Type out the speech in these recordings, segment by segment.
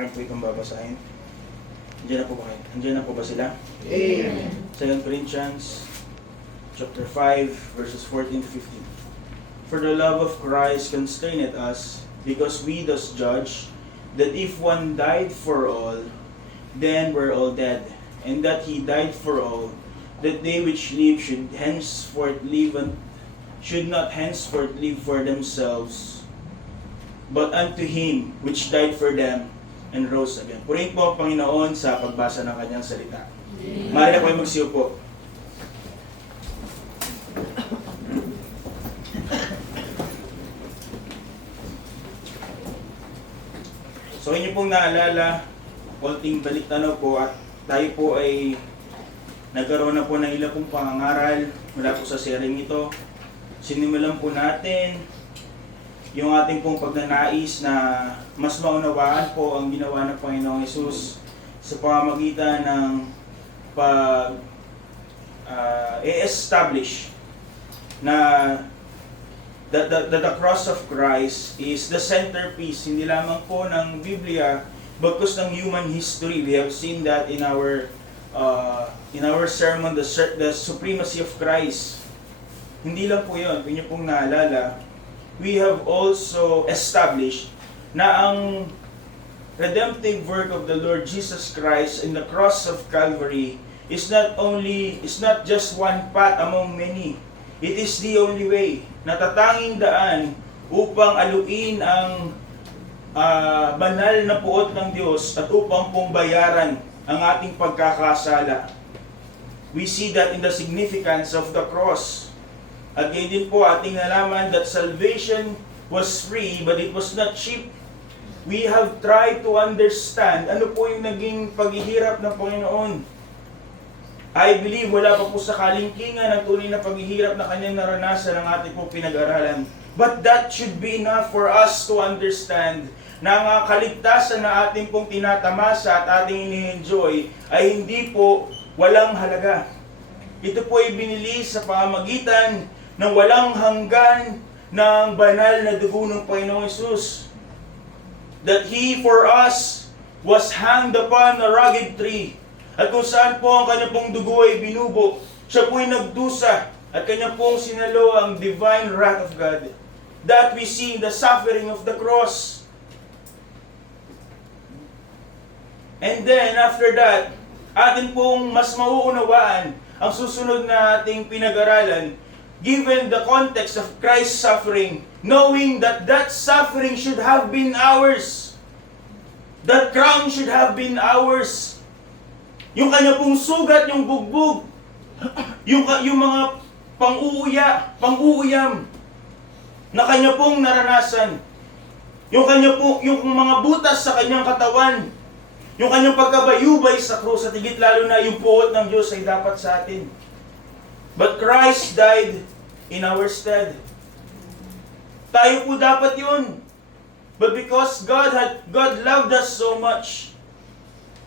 Akin po itong babasahin. Andiyan na po ba kayo? Andiyan na po ba sila? Amen. 2 Corinthians chapter 5 verses 14 to 15. For the love of Christ constraineth us, because we thus judge that if one died for all, then we're all dead, and that he died for all, that they which live should not henceforth live for themselves, but unto him which died for them and rose again. Purihin po ang Panginoon sa pagbasa ng kanyang salita. Maaari na po yung magsiupo. So inyo pong naalala, konting balik-tanaw po, at tayo po ay nagkaroon na po ng ilang pong pangangaral mula po sa series ito. Sinimulan po natin yung ating pong pagnanais na mas maunawaan po ang ginawa ng Panginoong Hesus sa pamamagitan ng i-establish na the cross of Christ is the centerpiece, hindi lamang po ng Biblia, bagkus ng human history. We have seen that in our sermon, the supremacy of Christ. Hindi lang po yun, kung inyo pong naalala, we have also established na ang redemptive work of the Lord Jesus Christ in the cross of Calvary is not just one path among many. It is the only way, natatanging daan upang aluin ang banal na puot ng Diyos at upang pong bayaran ang ating pagkakasala. We see that in the significance of the cross. At gayon din po ating nalaman that salvation was free but it was not cheap. We have tried to understand ano po yung naging paghihirap ng Panginoon. I believe wala pa po sa kalingkingan ang tunay na paghihirap na kanyang naranasan ng ating pong pinag-aralan. But that should be enough for us to understand na ang kaligtasan na ating pong tinatamasa at ating ini-enjoy ay hindi po walang halaga. Ito po ay binili sa pamamagitan ng walang hanggan ng banal na dugo ng Panginoong Hesus. That He for us was hanged upon a rugged tree. At kung saan po ang kanya pong dugo ay binubo, siya po ay nagdusa at kanya pong sinalo ang divine wrath of God. That we see in the suffering of the cross. And then after that, atin pong mas mauunawaan ang susunod na ating pinag-aralan, given the context of Christ's suffering, knowing that that suffering should have been ours. That crown should have been ours. Yung kanya pong sugat, yung bugbog, yung mga pang-uuyam na kanya pong naranasan, yung mga butas sa kanyang katawan, yung kanyang pagkabayubay sa krus, at higit lalo na yung puot ng Diyos ay dapat sa atin. But Christ died in our stead. Tayo po dapat yun. But because God loved us so much,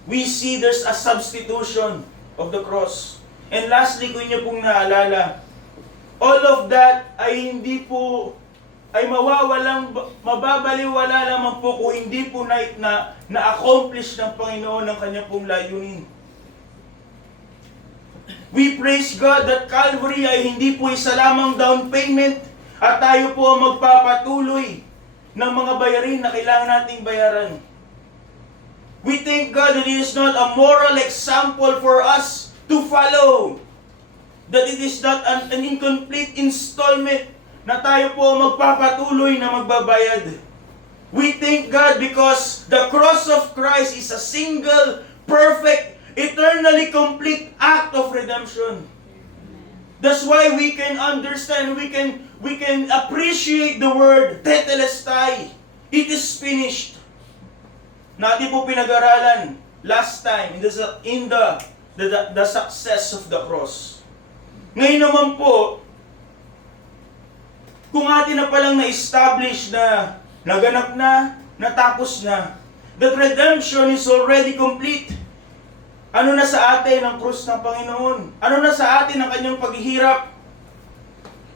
we see there's a substitution of the cross. And lastly, kung inyo pong naalala, all of that ay hindi po ay mababaliwala lamang po kung hindi po na-accomplish ng Panginoon ng kanya pong layunin. We praise God that Calvary ay hindi po isa lamang down payment at tayo po ang magpapatuloy ng mga bayarin na kailangan nating bayaran. We thank God that it is not a moral example for us to follow. That it is not an incomplete installment na tayo po ang magpapatuloy na magbabayad. We thank God because the cross of Christ is a single, perfect, eternally complete act of redemption. That's why we can understand, we can appreciate the word tetelestai. It is finished. Natin po pinag-aralan last time in the success of the cross. Ngayon naman po, kung atin na palang na-establish na naganap na, natapos na, that redemption is already complete. Ano na sa atin ang krus ng Panginoon? Ano na sa atin ang kanyang paghihirap?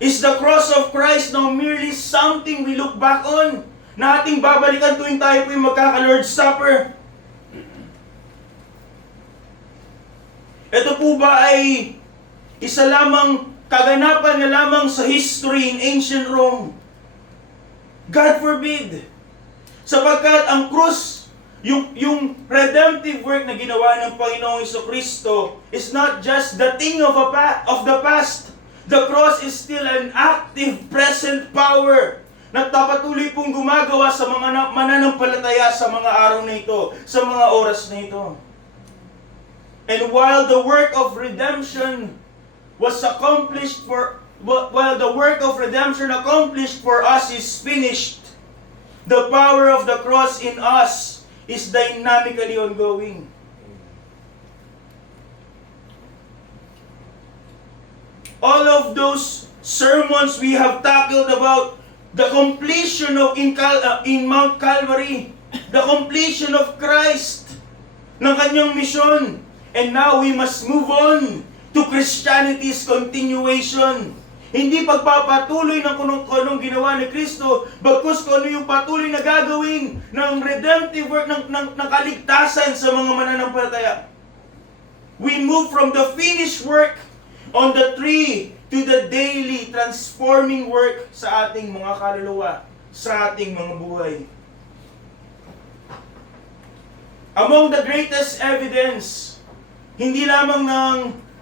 Is the cross of Christ now merely something we look back on, na ating babalikan tuwing tayo po yung magkaka-Lord's Supper? Ito po ba ay isa lamang kaganapan na lamang sa history in ancient Rome? God forbid. Sapagkat ang krus, yung redemptive work na ginawa ng Panginoong Jesucristo is not just the thing of the past. The cross is still an active present power na patuloy pong gumagawa sa mga mananampalataya sa mga araw na ito, sa mga oras na ito. And while the work of redemption was accomplished while the work of redemption accomplished for us is finished, the power of the cross in us is dynamically ongoing. All of those sermons we have tackled about the completion of in Mount Calvary, the completion of Christ ng kanyang misyon. And now we must move on to Christianity's continuation. Hindi pagpapatuloy ng kung anong ginawa ni Kristo, bagkus kung ano yung patuloy na gagawin ng redemptive work ng kaligtasan sa mga mananampalataya. We move from the finished work on the tree to the daily transforming work sa ating mga kaluluwa, sa ating mga buhay. Among the greatest evidence, hindi lamang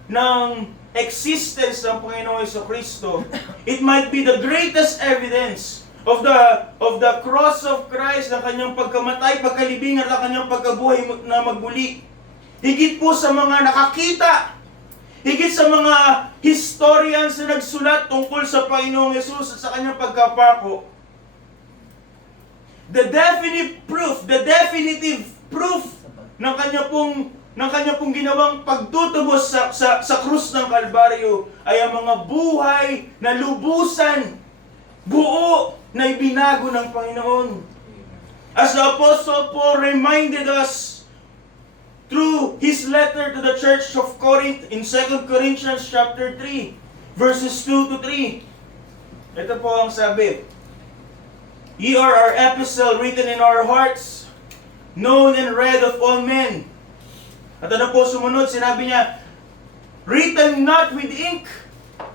ng existence ng Panginoong Jesucristo, it might be the greatest evidence of the cross of Christ, ng kanyang pagkamatay, pagkalibing at ang kanyang pagkabuhay na magmuli. Higit po sa mga nakakita, higit sa mga historians na nagsulat tungkol sa Panginoong Yesus at sa kanyang pagkapako, the definitive proof ng kanya pong ginawang pagtutubos sa krus ng Kalbaryo ay ang mga buhay na lubusan, buo na ibinago ng Panginoon. As the Apostle Paul reminded us through his letter to the church of Corinth in 2 Corinthians chapter 3, verses 2 to 3. Ito po ang sabi, "Ye are our epistle written in our hearts, known and read of all men." At ano po sumunod? Sinabi niya, "Written not with ink,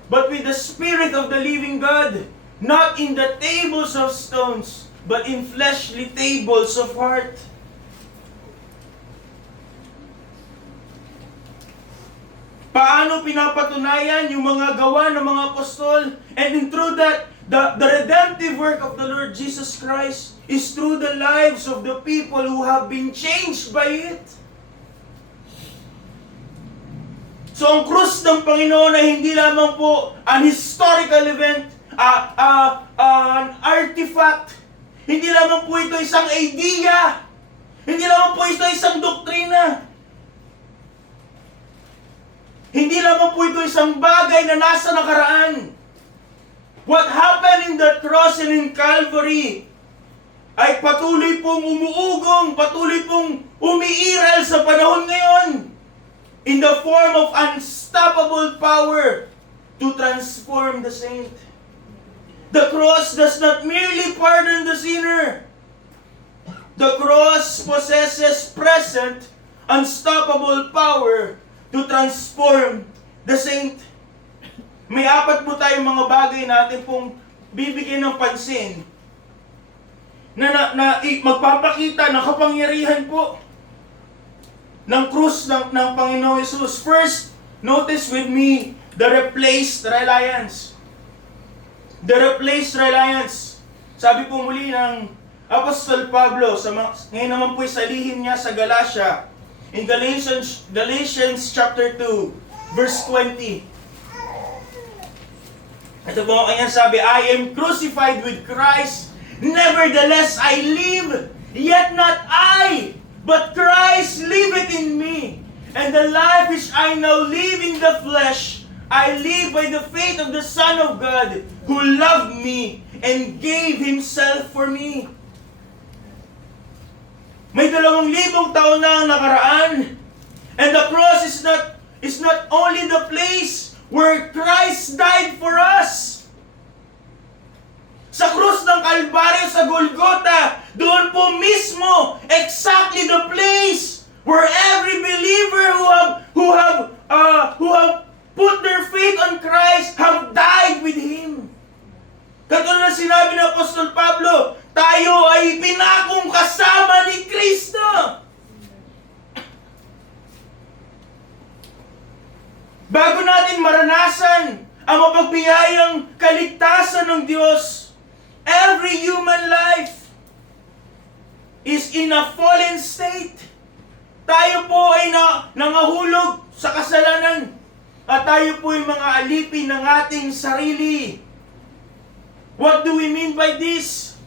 but with the Spirit of the living God, not in the tables of stones, but in fleshly tables of heart." Paano pinapatunayan yung mga gawa ng mga apostol? And through that, the redemptive work of the Lord Jesus Christ is through the lives of the people who have been changed by it. So ang krus ng Panginoon ay hindi lamang po an historical event, an artifact. Hindi lamang po ito isang idea. Hindi lamang po ito isang doktrina. Hindi lamang po ito isang bagay na nasa nakaraan. What happened in the cross and in Calvary ay patuloy pong umuugong, patuloy pong umiiral sa panahon ngayon in the form of unstoppable power to transform the saint. The cross does not merely pardon the sinner. The cross possesses present, unstoppable power to transform the saint. May apat po tayong mga bagay natin pong bibigyan ng pansin na magpapakita ng kapangyarihan po ng krus ng Panginoong Yesus. First, notice with me the replaced reliance. The replaced reliance. Sabi po muli ng Apostol Pablo, ngayon naman po sa lihim niya sa Galatia, in Galatians chapter 2, verse 20. Ito po ang kanyang sabi, "I am crucified with Christ, nevertheless I live, yet not I, but Christ liveth in me. And the life which I now live in the flesh, I live by the faith of the Son of God, who loved me and gave Himself for me." May 2,000 taon na ang nakaraan. And the cross is not only the place where Christ died for us. Sa krus ng Kalbaryo sa Golgotha, doon po mismo exactly the place where every believer who have put their faith on Christ have died with Him. Katulad na sinabi ng Apostol Pablo, tayo ay pinakong kasama ni Kristo. Bago natin maranasan ang mapagbiyayang kaligtasan ng Diyos, every human life is in a fallen state. Tayo po ay nangahulog sa kasalanan at tayo po ay mga alipin ng ating sarili. What do we mean by this?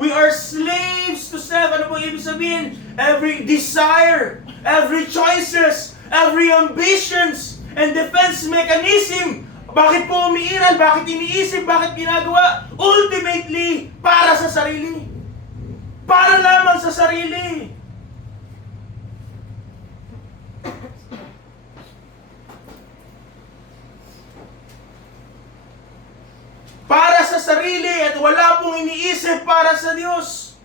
We are slaves to self. Ano po ibig sabihin? Every desire, every choices, every ambitions, and defense mechanism. Bakit po umiiral? Bakit iniisip? Bakit ginagawa? Ultimately, para sa sarili. Para lamang sa sarili. Para sa sarili at wala pong iniisip para sa Diyos.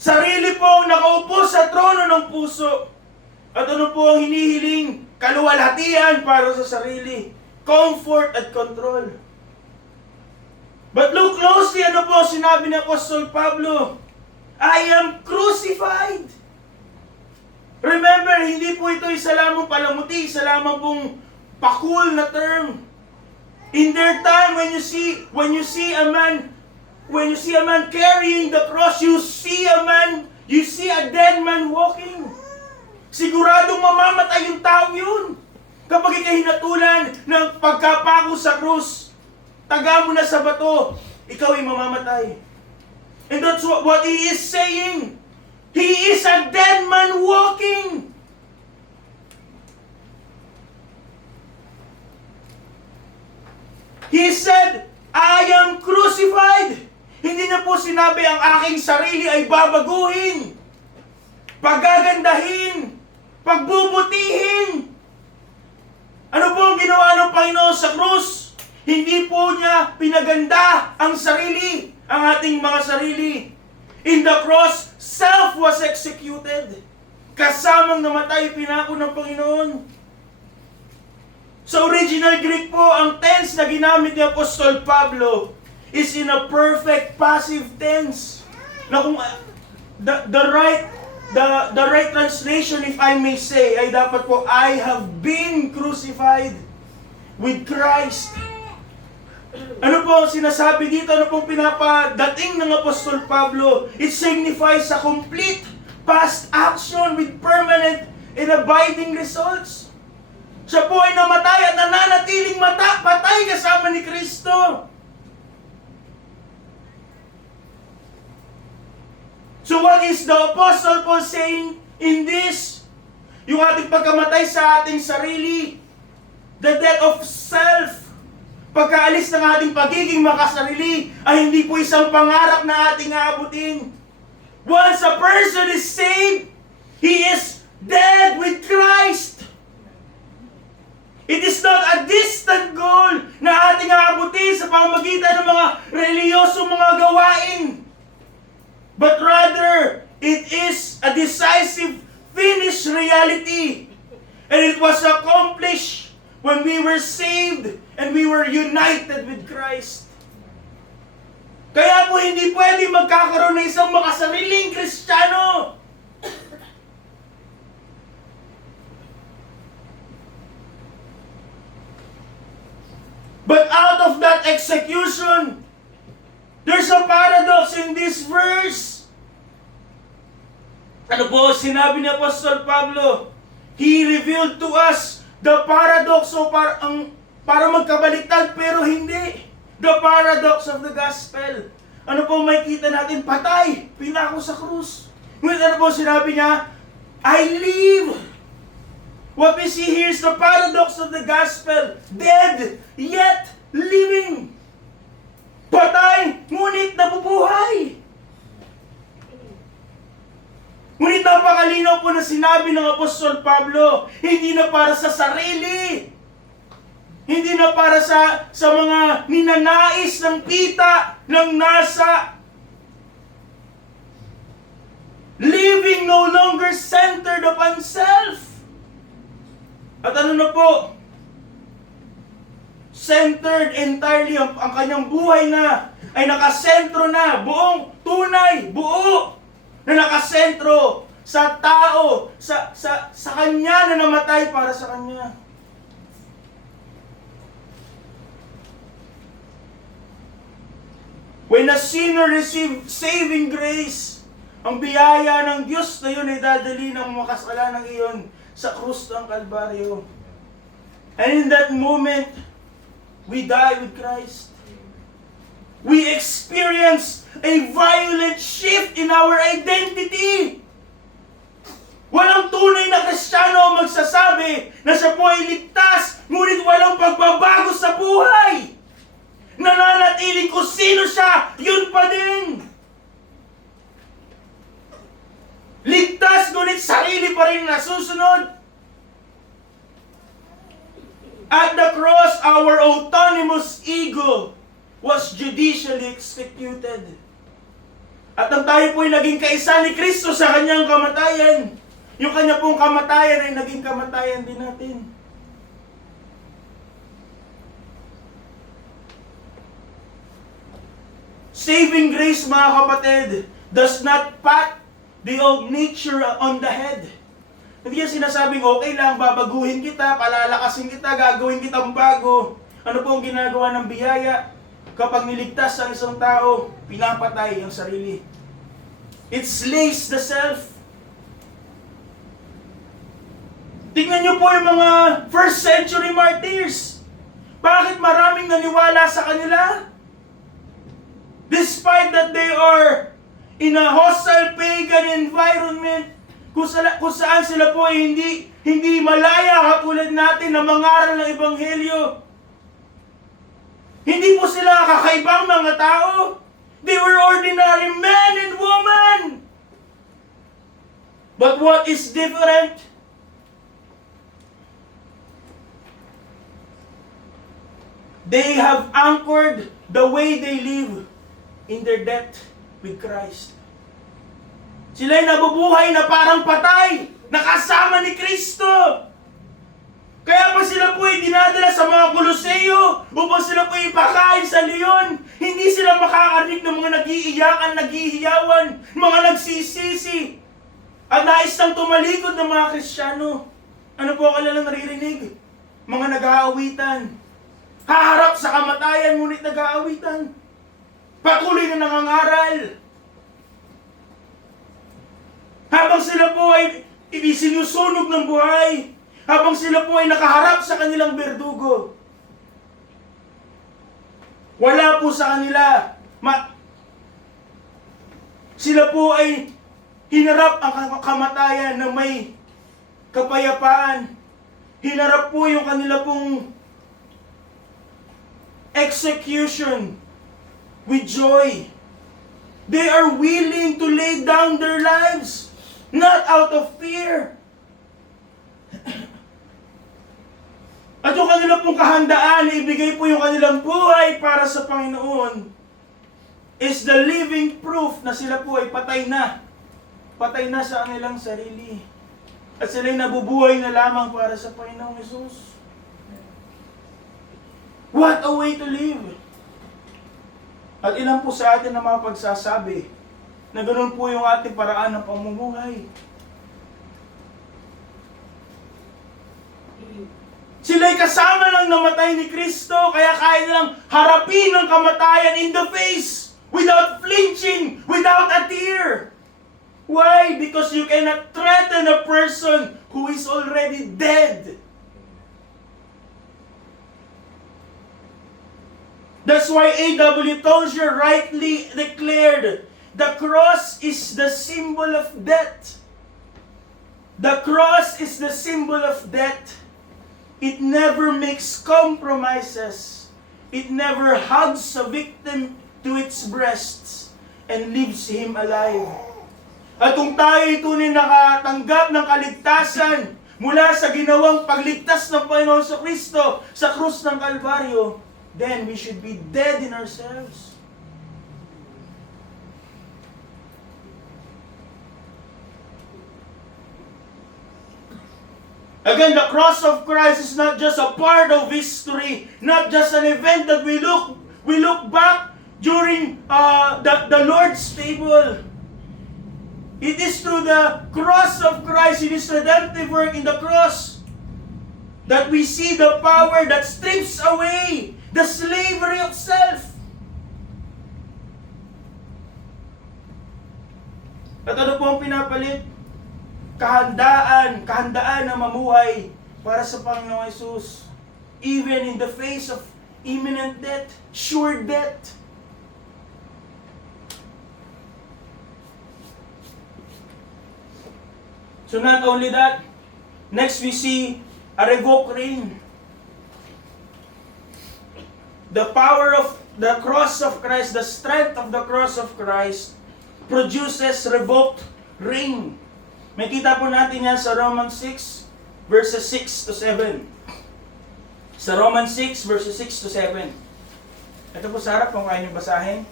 Sarili po ang nakaupo sa trono ng puso. At ano po ang hinihiling? Kaluwalhatian para sa sarili. Comfort at control. But look closely, ano po sinabi ni Apostol Pablo? I am crucified. Remember, hindi po ito isa lamang palamuti, isa lamang pong pakul na term. In their time, when you see a man carrying the cross, you see a dead man walking. Siguradong mamamatay yung taong yun. Kapag ikahinatulan ng pagkapako sa krus, taga mo na sa bato, ikaw ay mamamatay. And that's what he is saying. He is a dead man walking. He said, I am crucified. Hindi na po sinabi ang aking sarili ay babaguhin, pagagandahin, pagbubutihin. Ano po ang ginawa ng Panginoon sa krus? Hindi po niya pinaganda ang sarili, ang ating mga sarili. In the cross, self was executed. Kasamang namatay, pinako ng Panginoon. Sa original Greek po, ang tense na ginamit ni Apostol Pablo is in a perfect passive tense. Na kung the right translation, if I may say, ay dapat po, I have been crucified with Christ. Ano po ang sinasabi dito? Ano pong pinapadating ng Apostol Pablo? It signifies a complete past action with permanent and abiding results. Siya po ay namatay at nananatiling patay kasama ni Kristo. So what is the Apostle Paul saying in this? Yung ating pagkamatay sa ating sarili, the death of self, pagkaalis ng ating pagiging makasarili, ay hindi po isang pangarap na ating aabutin. Once a person is saved, he is dead with Christ. It is not a distant goal na ating aabutin sa pamamagitan ng mga reliyosong mga gawain. But rather, it is a decisive, finished reality. And it was accomplished when we were saved and we were united with Christ. Kaya po hindi pwede magkakaroon ng isang makasariling Kristiyano. But out of that execution, there's a paradox in this verse. Ano po sinabi ni Apostol Pablo? He revealed to us the paradox, so para magkabaliktad pero hindi. The paradox of the gospel. Ano po makikita natin? Patay, pinako sa krus. Ngunit ano po sinabi niya? I live. What we see here is the paradox of the gospel. Dead, yet living. Patay, ngunit nabubuhay. Ngunit napakalinaw po na sinabi ng Apostol Pablo, hindi na para sa sarili. Hindi na para sa mga ninanais ng kita, ng nasa. Living no longer centered upon self. At ano na po? centered entirely, ang kanyang buhay na ay nakasentro na, buong tunay, buo, na nakasentro sa tao, sa kanya na namatay para sa kanya. When a sinner receives saving grace, ang biyaya ng Diyos na yun ay dadali ng makasalanan iyon sa krus ng Kalbaryo. And in that moment, we die with Christ. We experience a violent shift in our identity. Walang tunay na Kristiyano ang magsasabi na siya po ay ligtas, ngunit walang pagbabago sa buhay. Nananatiling kung sino siya, yun pa din. Ligtas, ngunit sarili pa rin nasusunod. At the cross, our autonomous ego was judicially executed. At nang tayo po'y naging kaisa ni Kristo sa kanyang kamatayan, yung kanya pong kamatayan ay naging kamatayan din natin. Saving grace, mga kapatid, does not pat the old nature on the head. Hindi yan sinasabing okay lang, babaguhin kita, palalakasin kita, gagawin kitang bago. Ano po ang ginagawa ng biyaya? Kapag niligtas ang isang tao, pinapatay ang sarili. It slays the self. Tingnan niyo po yung mga first century martyrs. Bakit maraming naniwala sa kanila? Despite that they are in a hostile pagan environment, kung saan sila po ay hindi malaya katulad natin na mangaral ng Ebanghelyo. Hindi po sila kakaibang mga tao. They were ordinary men and women. But what is different? They have anchored the way they live in their death with Christ. Sila'y nabubuhay na parang patay, nakasama ni Kristo. Kaya pa sila po ay dinadala sa mga Koloseo upang sila po ipakain sa leon. Hindi sila makakarinig ng mga nag-iiyakan, naghihiyawan, mga nagsisisi. At nais lang tumalikod ng mga Kristiyano. Ano po ang kanilang naririnig? Mga nag-aawitan. Haharap sa kamatayan, ngunit nag-aawitan. Patuloy na nangangaral. Habang sila po ay sinusunog ng buhay, habang sila po ay nakaharap sa kanilang berdugo, wala po sa kanila. Sila po ay hinarap ang kamatayan na may kapayapaan. Hinarap po yung kanila pong execution with joy. They are willing to lay down their lives, not out of fear. At yung kanilang pong kahandaan na ibigay po yung kanilang buhay para sa Panginoon is the living proof na sila po ay patay na. Patay na sa kanilang sarili. At sila'y nabubuhay na lamang para sa Panginoong Jesus. What a way to live! At ilan po sa atin na mga pagsasabi na ganoon po yung ating paraan ng pamumuhay. Sila'y kasama lang namatay ni Kristo, kaya kaya nilang harapin ang kamatayan in the face, without flinching, without a tear. Why? Because you cannot threaten a person who is already dead. That's why A.W. Tozer rightly declared, the cross is the symbol of death. The cross is the symbol of death. It never makes compromises. It never hugs a victim to its breasts and leaves him alive. At kung tayo tunay nakatanggap ng kaligtasan mula sa ginawang pagligtas ng Panginoon sa Kristo sa krus ng Kalbaryo, then we should be dead in ourselves. Again, the cross of Christ is not just a part of history, not just an event that we look back during the Lord's table. It is through the cross of Christ, in His redemptive work in the cross, that we see the power that strips away the slavery of self. At ano po ang pinapalit? Kahandaan na mamuhay para sa Panginoong Hesus. Even in the face of imminent death, sure death. So not only that, next we see a revoked reign. The power of the cross of Christ, the strength of the cross of Christ produces revoked reign. May kita po natin yan sa Romans 6, verses 6 to 7. Sa Romans 6, verses 6 to 7. Ito po sa harap kung kaya nyo basahin.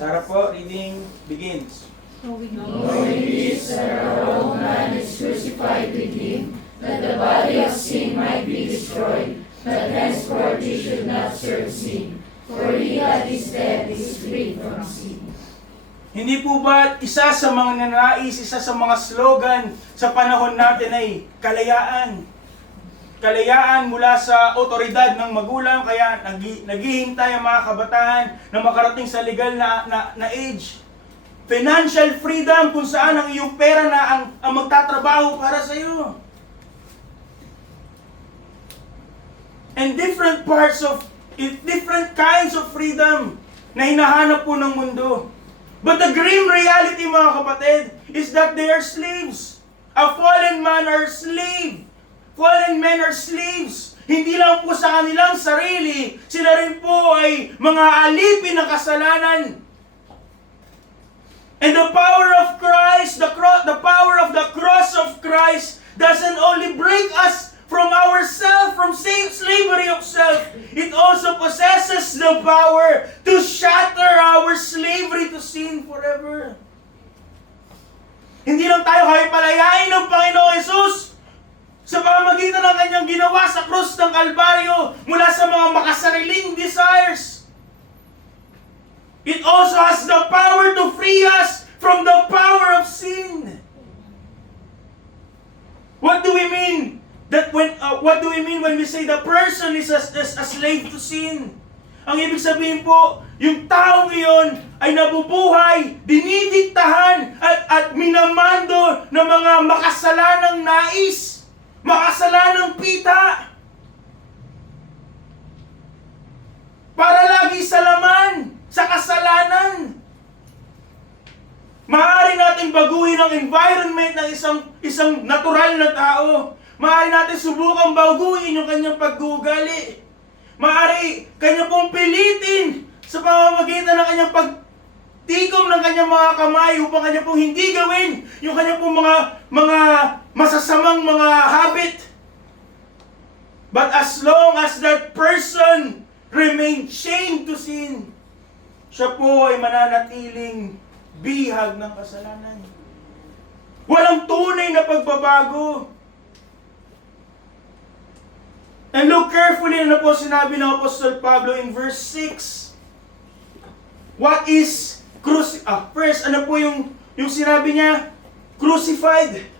Sa harap po, reading begins. Knowing this, that our old man is crucified with him, that the body of sin might be destroyed, that henceforth he should not serve sin. For he that is dead is freed from sin. Hindi po ba isa sa mga nanais, isa sa mga slogan sa panahon natin ay kalayaan? Kalayaan mula sa otoridad ng magulang, kaya naghihintay ang mga kabataan na makarating sa legal na age. Financial freedom kung saan ang iyong pera na ang magtatrabaho para sa iyo. And different kinds of freedom na hinahanap po ng mundo. But the grim reality, mga kapatid, is that they are slaves. A fallen man are slave. Fallen men are slaves. Hindi lang po sa kanilang sarili, sila rin po ay mga alipin ng kasalanan. And the power of Christ, the power of the cross of Christ doesn't only break us from ourselves, from slavery of self. It also possesses the power to shatter our slavery to sin forever. Hindi lang tayo palayain ng Panginoong Hesus sa pamamagitan ng kanyang ginawa sa krus ng Kalbaryo mula sa mga makasariling desires. It also has the power to free us from the power of sin. What do we mean? What do we mean when we say the person is a slave to sin? Ang ibig sabihin po, yung taong iyon ay nabubuhay, dinidiktahan at minamando ng mga makasalanang nais, makasalanang pita. Para lagi sa laman, sa kasalanan. Maaari natin baguhin ang environment ng isang natural na tao. Maaari natin subukang baguhin yung kanyang pag-uugali. Maaari kanya pong pilitin sa pamamagitan ng kanyang pagtikom ng kanyang mga kamay upang kanya pong hindi gawin yung kanyang pong mga masasamang mga habit. But as long as that person remains chained to sin, siya po ay mananatiling bihag ng kasalanan. Walang tunay na pagbabago. And look carefully na po sinabi ng Apostol Pablo in verse 6. What is first, ano po yung sinabi niya? Crucified.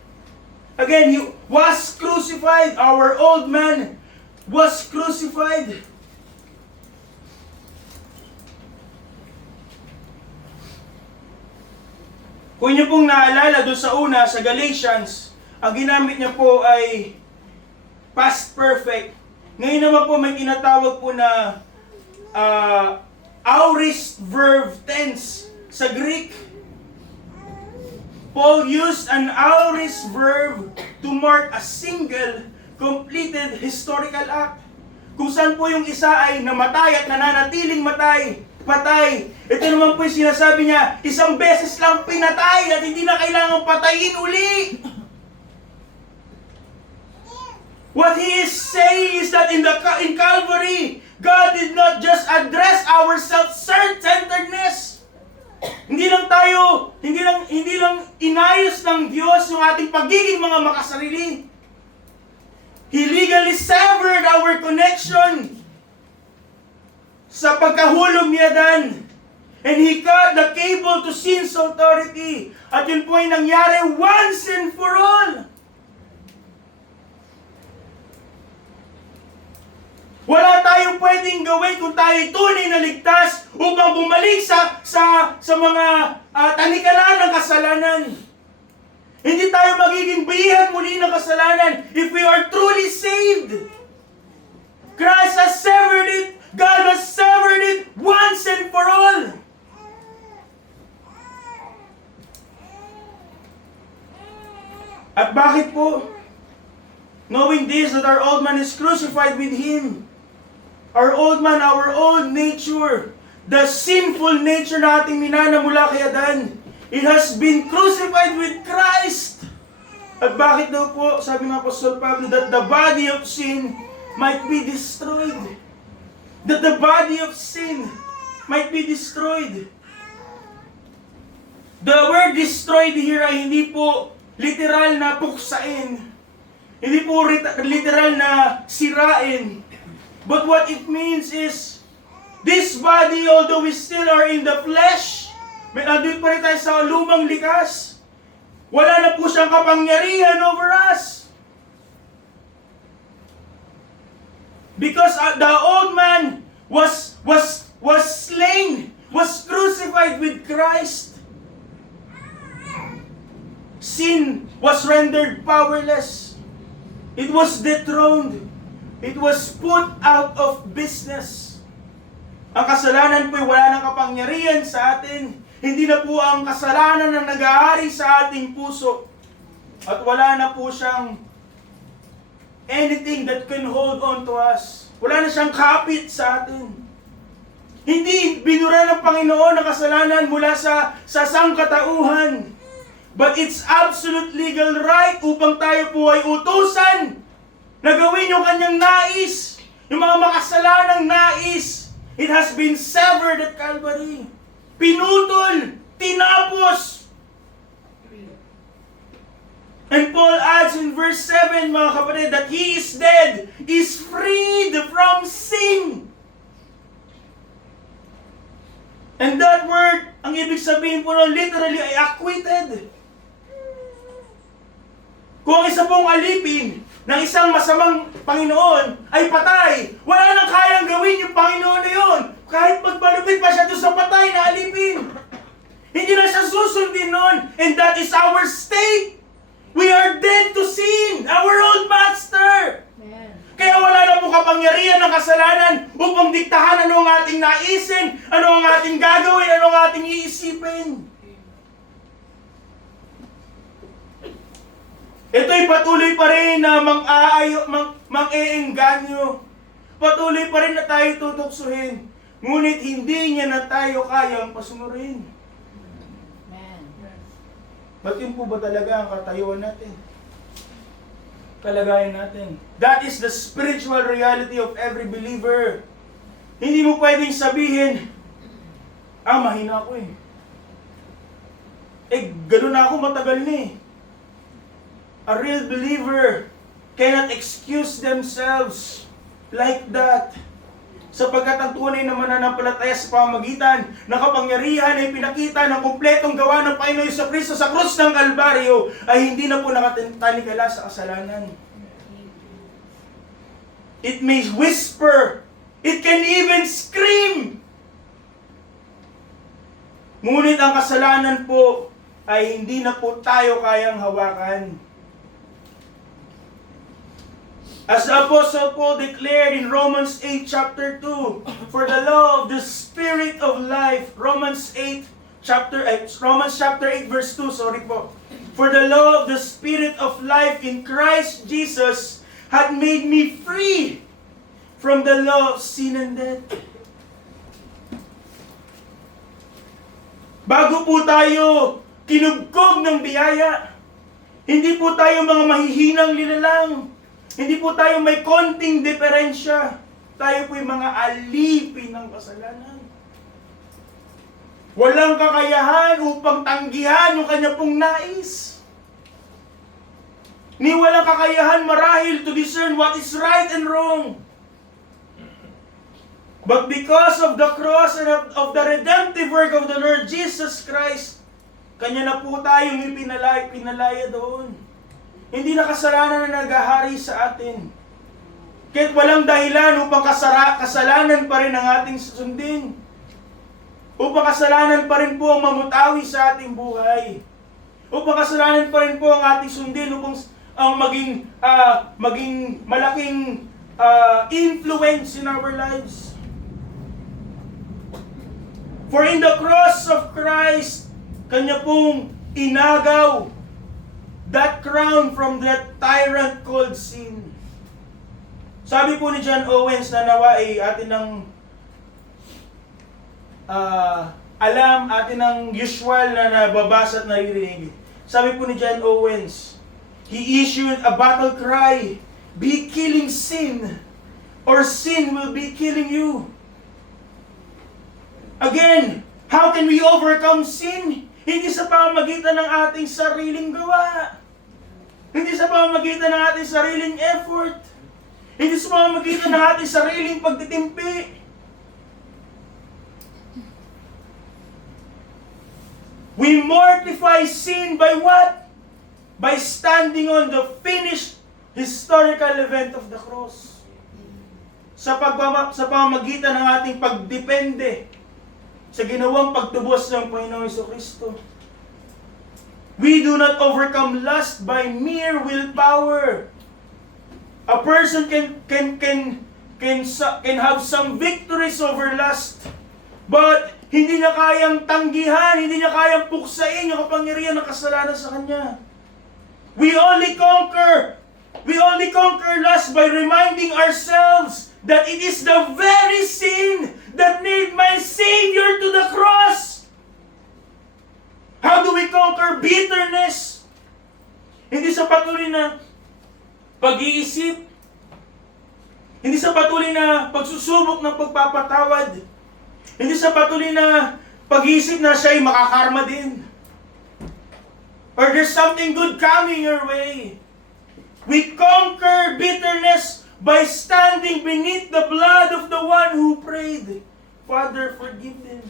Again, he was crucified. Our old man was crucified. Kung niyo pong naalala doon sa una, sa Galatians, ang ginamit niya po ay past perfect. Ngayon naman po may tinatawag po na aorist verb tense sa Greek. Paul used an aorist verb to mark a single completed historical act. Kung saan po yung isa ay namatay at nananatiling patay. Ito naman po yung sinasabi niya, isang beses lang pinatay at hindi na kailangang patayin uli. What he is saying is that in Calvary, God did not just address our self-centeredness. Hindi lang inayos ng Diyos yung ating pagiging mga makasarili. He legally severed our connection sa pagkahulog ni Adan. And He cut the cable to sin's authority. At yun po ay nangyari once and for all. Wala tayong pwedeng gawin kung tayo tunay na ligtas upang bumalik sa mga talikalan ng kasalanan. Hindi tayo magiging bihag muli ng kasalanan if we are truly saved. Christ has severed it. God has severed it once and for all. At bakit po? Knowing this, that our old man is crucified with Him. Our old man, our old nature, the sinful nature na ating minana mula kay Adan, it has been crucified with Christ. At bakit daw po, sabi ng Apostol Pablo, that the body of sin might be destroyed. That the body of sin might be destroyed. The word destroyed here ay hindi po literal na puksain. Hindi po literal na sirain. But what it means is, this body, although we still are in the flesh, may nandun pa rin tayo sa lumang likas. Wala na po siyang kapangyarihan over us. Because the old man was slain, was crucified with Christ. Sin was rendered powerless. It was dethroned. It was put out of business. Ang kasalanan po ay wala nang kapangyarihan sa atin. Hindi na po ang kasalanan na nag-aari sa ating puso. At wala na po siyang anything that can hold on to us. Wala na siyang kapit sa atin. Hindi binura ng Panginoon ang kasalanan mula sa sangkatauhan. But it's absolute legal right upang tayo po ay utusan na gawin yung kanyang nais, yung mga makasalanang nais. It has been severed at Calvary. Pinutol, tinapos. And Paul adds in verse 7, mga kapatid, that He is dead, is freed from sin. And that word, ang ibig sabihin po nun, literally ay acquitted. Kung ang isa pong alipin ng isang masamang Panginoon ay patay, wala nang kayang gawin yung Panginoon na yun. Kahit magbalupit pa siya doon sa patay na alipin. Hindi na siya susundin nun. And that is our state. We are dead to sin. Our old master. Amen. Kaya wala na po kapangyarihan ng kasalanan upang diktahan ano ang ating naisin, ano ang ating gagawin, ano ang ating iisipin. Ito'y patuloy pa rin na mang-eengganyo. Patuloy pa rin na tayo tutuksuhin. Ngunit hindi niya na tayo kayang pasunurin. Amen. Ba't yun po ba talaga ang katayuan natin? Kalagayan natin. That is the spiritual reality of every believer. Hindi mo pwedeng sabihin, mahina ako eh. Ganun na ako matagal na eh. A real believer cannot excuse themselves like that. Sapagkat ang tunay na mananampalataya sa pamamagitan ng kapangyarihan ay pinakita ng kumpletong gawa ng Panginoon sa Kristo sa krus ng Kalbaryo ay hindi na po nakatanikala sa kasalanan. It may whisper. It can even scream. Ngunit ang kasalanan po ay hindi na po tayo kayang hawakan. As the Apostle Paul declared in Romans 8 chapter 2, for the law of the Spirit of life, Romans chapter 8 verse 2, for the law of the Spirit of life in Christ Jesus had made me free from the law of sin and death. Bago po tayo kinugkog ng biyaya, hindi po tayo mga mahihinang nilalang. Hindi po tayo may konting diferensya. Tayo po'y mga alipin ng kasalanan. Walang kakayahan upang tanggihan yung kanya pong nais. Ni walang kakayahan marahil to discern what is right and wrong. But because of the cross and of the redemptive work of the Lord Jesus Christ, Kanya na po tayong pinalaya doon. Hindi na kasalanan na naghahari sa atin. Kahit walang dahilan upang kasalanan pa rin ang ating susundin. Upang kasalanan pa rin po ang mamutawi sa ating buhay. Upang kasalanan pa rin po ang ating sundin. Upang ang maging malaking influence in our lives. For in the cross of Christ, Kanya pong inagaw that crown from that tyrant called sin. Sabi po ni John Owens na nawa ay atin ng alam, atin ng usual na nababasa at naririnig. Sabi po ni John Owens, he issued a battle cry, be killing sin, or sin will be killing you. Again, how can we overcome sin? Hindi sa pamamagitan ng ating sariling gawa. Hindi sa pamamagitan ng ating sariling effort. Hindi sa pamamagitan ng ating sariling pagtitimpi. We mortify sin by what? By standing on the finished historical event of the cross. Sa pamamagitan ng ating pagdepende sa ginawang pagtubos ng Panginoong Jesucristo. We do not overcome lust by mere willpower. A person can have some victories over lust, but hindi niya kayang tanggihan, hindi niya kayang puksain yung kapangyarihan ng kasalanan sa kanya. We only conquer lust by reminding ourselves that it is the very sin that nailed my Savior to the cross. How do we conquer bitterness? Hindi sa patuloy na pag-iisip, hindi sa patuloy na pagsusubok ng pagpapatawad, hindi sa patuloy na pag-iisip na siya'y makakarma din, or there's something good coming your way. We conquer bitterness by standing beneath the blood of the one who prayed, Father, forgive them.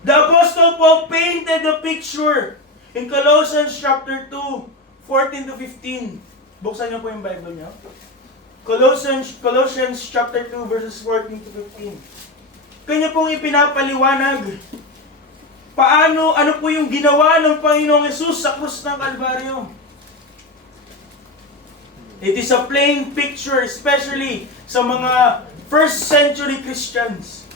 The Apostle Paul painted the picture in Colossians chapter 2, 14 to 15. Buksan niyo po yung Bible niyo. Colossians chapter 2, verses 14 to 15. Kanya pong ipinapaliwanag ano po yung ginawa ng Panginoong Hesus sa krus ng Kalbaryo. It is a plain picture, especially sa mga first century Christians.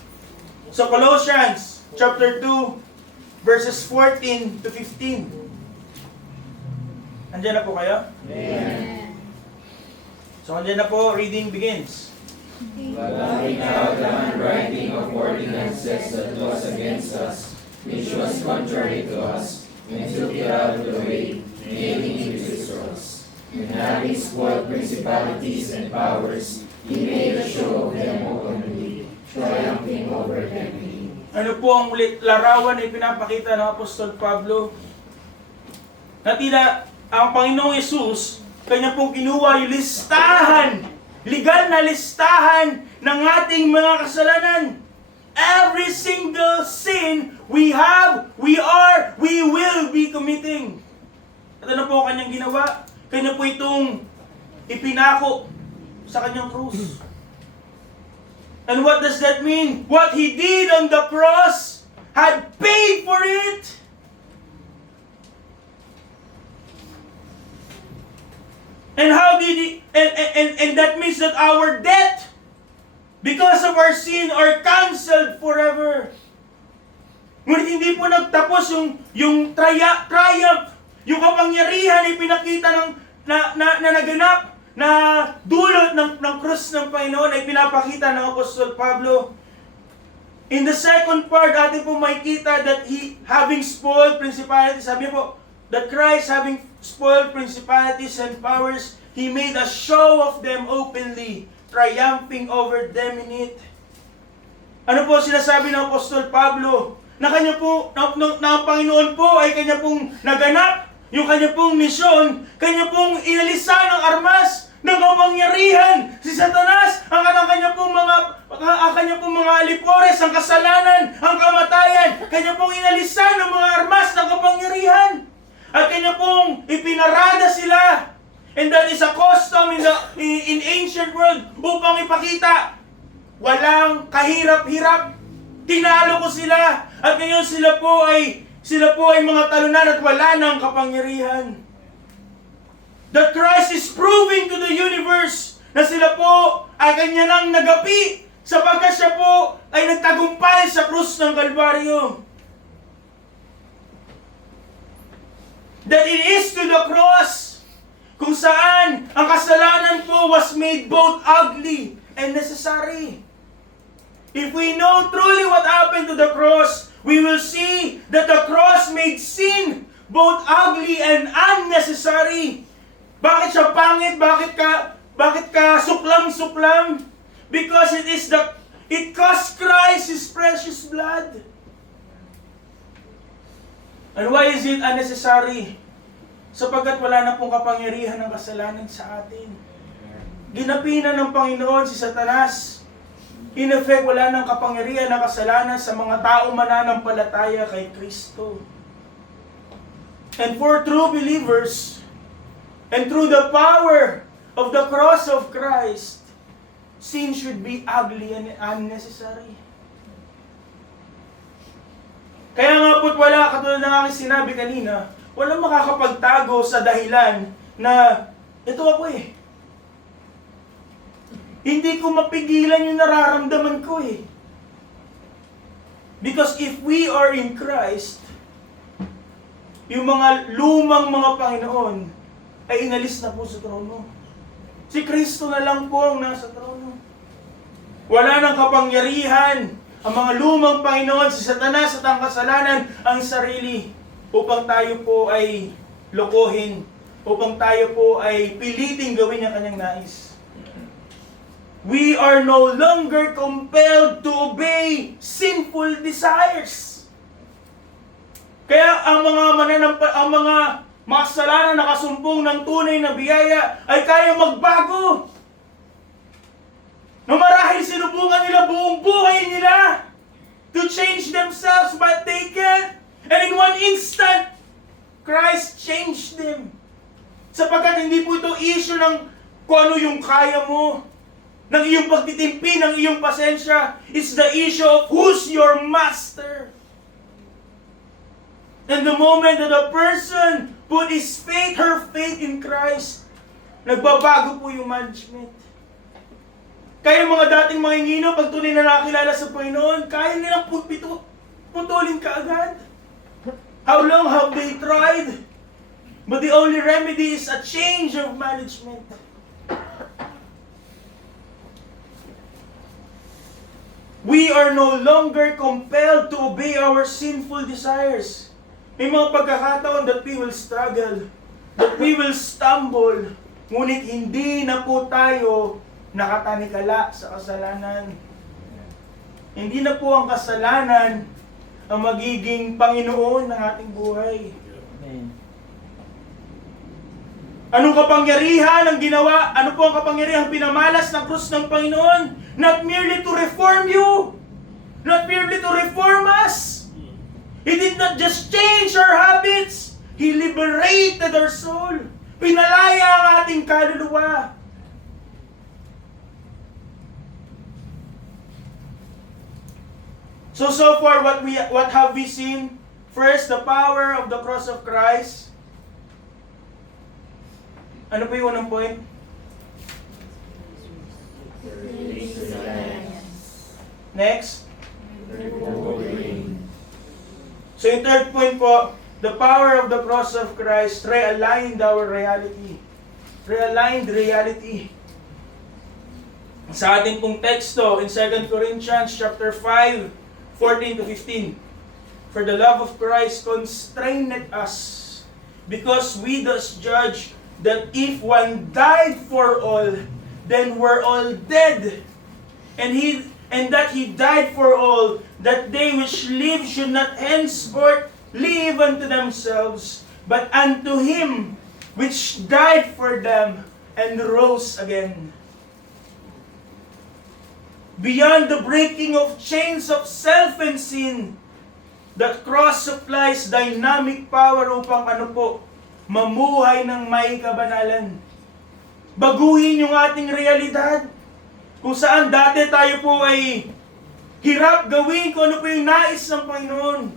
Sa Colossians chapter 2, verses 14 to 15. Andiyan na po kayo? Amen. So andiyan na po, reading begins. But having now the handwriting of ordinances that was against us, which was contrary to us, and took it out of the way, nailing it to his cross. And having spoiled principalities and powers, he made a show of them openly, triumphing over them in him. Ano po ang larawan na ipinapakita ng Apostol Pablo? Na tila ang Panginoong Yesus, kanya pong kinuha yung listahan, legal na listahan ng ating mga kasalanan. Every single sin we have, we are, we will be committing. At ano po kanyang ginawa? Kanya po itong ipinako sa kanyang krus. And what does that mean? What He did on the cross had paid for it. And how did He, and that means that our debt, because of our sin, are canceled forever. Ngunit hindi po nagtapos yung triumph, yung kapangyarihan na pinakita na naganap, na dulot ng krus ng Panginoon ay pinapakita ng Apostol Pablo. In the second part, atin po makikita that He, having spoiled principalities, sabi po, that Christ having spoiled principalities and powers, He made a show of them openly, triumphing over them in it. Ano po sinasabi ng Apostol Pablo? Na kanya po, na ang Panginoon po ay kanya pong naganap, yung kanya pong misyon, kanya pong inalisan ng armas, ng kapangyarihan, si Satanas, ang kanya pong mga alipores, ang kasalanan, ang kamatayan, kanya pong inalisan ng mga armas ng kapangyarihan. At kanya pong ipinarada sila. And that is a custom in ancient world upang ipakita, walang kahirap-hirap. Tinalo ko sila. At ngayon sila po ay mga talunan at wala ng kapangyarihan. That Christ is proving to the universe na sila po ay kanya nang nagapi sapagkat siya po ay nagtagumpay sa krus ng Kalbaryo. That it is to the cross kung saan ang kasalanan po was made both ugly and necessary. If we know truly what happened to the cross, we will see that the cross made sin both ugly and unnecessary. Bakit siya pangit? Bakit ka suklam-suklam? Because it cost Christ His precious blood. And why is it unnecessary? Sapagkat wala na pong kapangyarihan ng kasalanan sa atin. Ginapi na ng Panginoon si Satanas. In effect, wala ng kapangyarihan ng kasalanan sa mga taong mananampalataya kay Kristo. And for true believers, and through the power of the cross of Christ, sin should be ugly and unnecessary. Kaya nga po't wala, katulad ng aking sinabi kanina, walang makakapagtago sa dahilan na, ito ako eh. Hindi ko mapigilan yung nararamdaman ko eh. Because if we are in Christ, yung mga lumang mga Panginoon ay inalis na po sa trono. Si Kristo na lang po ang nasa trono. Wala nang kapangyarihan ang mga lumang Panginoon, si Satanas at ang kasalanan, ang sarili, upang tayo po ay lokohin, upang tayo po ay piliting gawin ang kanyang nais. We are no longer compelled to obey sinful desires. Kaya ang mga makasalanan na nakasumpong ng tunay na biyaya ay kaya magbago. No marahil sinubukan nila buong buhay nila to change themselves, but they can't. And in one instant, Christ changed them. Sapagkat hindi po ito issue ng kung ano yung kaya mo, ng iyong pagtitimpi, ng iyong pasensya. It's the issue of who's your master. And the moment that a person put his faith, her faith in Christ, nagbabago po yung management. Kaya mga dating mangingino, pag tunay na nakakilala sa Panginoon, kaya nilang putulin ka agad. How long have they tried? But the only remedy is a change of management. We are no longer compelled to obey our sinful desires. May mga pagkakataon that we will struggle, that we will stumble, ngunit hindi na po tayo nakatanikala sa kasalanan. Hindi na po ang kasalanan ang magiging Panginoon ng ating buhay. Anong kapangyarihan ang ginawa? Ano po ang kapangyarihan pinamalas ng krus ng Panginoon? Not merely to reform you, not merely to reform us. He did not just change our habits, He liberated our soul. Pinalaya ang ating kaluluwa. So far, what have we seen? First, the power of the cross of Christ. Ano po yung unang point? Next. So yung third point po, the power of the cross of Christ realigned our reality. Realigned reality. Sa ating pong teksto in 2 Corinthians chapter 5, 14 to 15. For the love of Christ constrained us, because we thus judge that if one died for all, then we're all dead. And and that He died for all, that they which live should not henceforth live unto themselves, but unto Him which died for them and rose again. Beyond the breaking of chains of self and sin, the cross supplies dynamic power upang mamuhay ng may kabanalan. Baguhin yung ating realidad. Kung saan dati tayo po ay hirap gawin kung ano po yung nais ng Panginoon.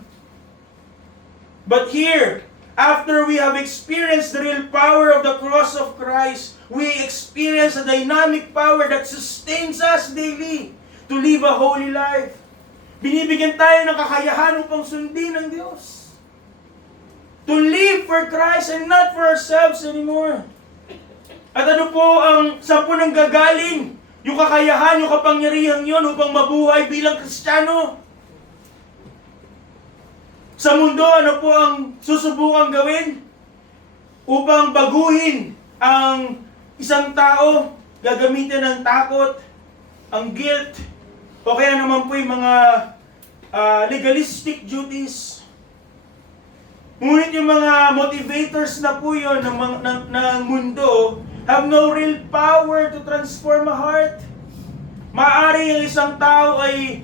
But here, after we have experienced the real power of the cross of Christ, we experience a dynamic power that sustains us daily to live a holy life. Binibigyan tayo ng kakayahan upang sundin ng Diyos. To live for Christ and not for ourselves anymore. At ano po saan po nang gagaling yung kakayahan, yung kapangyarihan yun upang mabuhay bilang Kristiyano? Sa mundo, ano po ang susubukang gawin? Upang baguhin ang isang tao, gagamitin ng takot, ang guilt, o kaya naman po yung mga legalistic duties. Ngunit yung mga motivators na po yun ng mundo have no real power to transform a heart. Maaari yung isang tao ay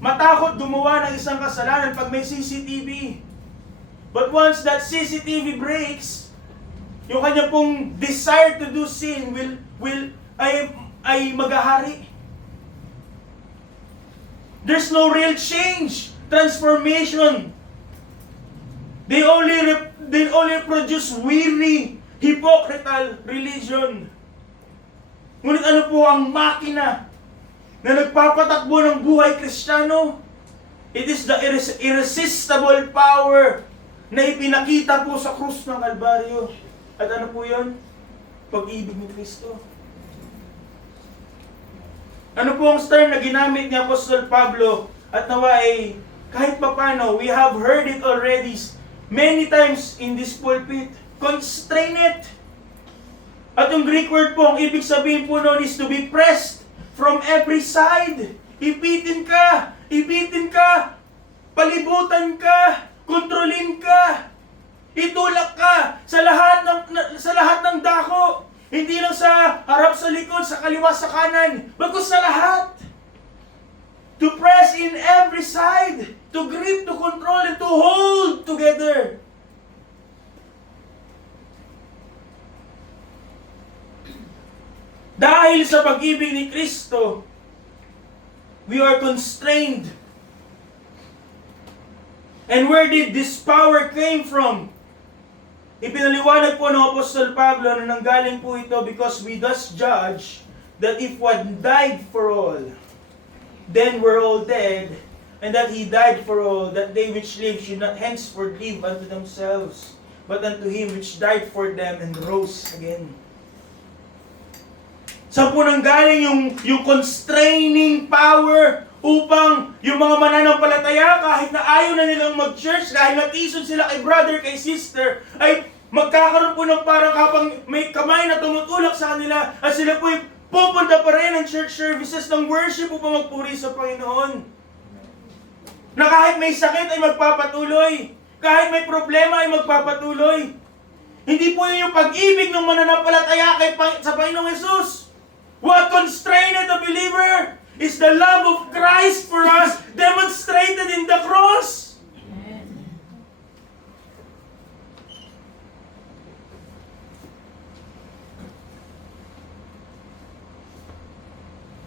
matakot gumawa ng isang kasalanan pag may CCTV. But once that CCTV breaks, yung kanya pong desire to do sin ay maghahari. There's no real change, transformation. They only produce weary, hypocritical religion. Ngunit ano po ang makina na nagpapatakbo ng buhay Kristiyano? It is the irresistible power na ipinakita po sa krus ng Kalbaryo. At ano po yun? Pag-ibig ni Kristo. Ano po ang term na ginamit ni Apostol Pablo? At nawa ay kahit papano, we have heard it already many times in this pulpit. Constrain it. At yung Greek word po, ang ibig sabihin po noon is to be pressed from every side. Ipitin ka, palibutan ka, kontrolin ka, itulak ka sa lahat ng dako. Hindi lang sa harap, sa likod, sa kaliwa, sa kanan, bagkus sa lahat. To press in every side, to grip, to control, and to hold together. Dahil sa pag-ibig ni Kristo, we are constrained. And where did this power came from? Ipinaliwanag po ng Apostol Pablo na nanggaling po ito because we thus judge that if one died for all, then we're all dead, and that He died for all, that they which live should not henceforth live unto themselves, but unto Him which died for them and rose again. Saan po nanggaling yung constraining power upang yung mga mananampalataya, kahit na ayaw na nilang mag-church, kahit natisod sila kay brother, kay sister, ay magkakaroon po ng parang kapang may kamay na tumutulak sa kanila at sila po pupunta pa rin ng church services ng worship upang magpuri sa Panginoon. Na kahit may sakit ay magpapatuloy, kahit may problema ay magpapatuloy. Hindi po yun yung pag-ibig ng mananampalataya sa Panginoong Jesus. What constrained the believer is the love of Christ for us demonstrated in the cross.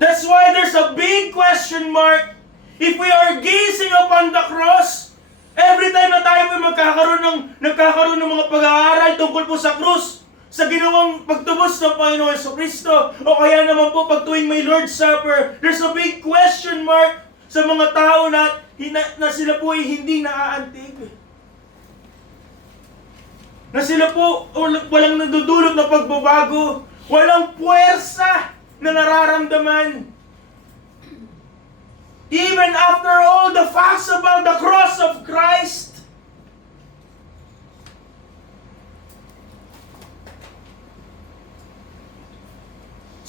That's why there's a big question mark. If we are gazing upon the cross, every time na tayo nagkakaroon ng mga pag-aaral tungkol po sa krus, sa ginawang pagtubos ng Panginoon Jesucristo, o kaya naman po pag tuwing may Lord's Supper, there's a big question mark sa mga tao na sila po ay hindi naaantig. Na sila po walang nadudulot na pagbabago, walang puwersa na nararamdaman. Even after all the facts about the cross of Christ,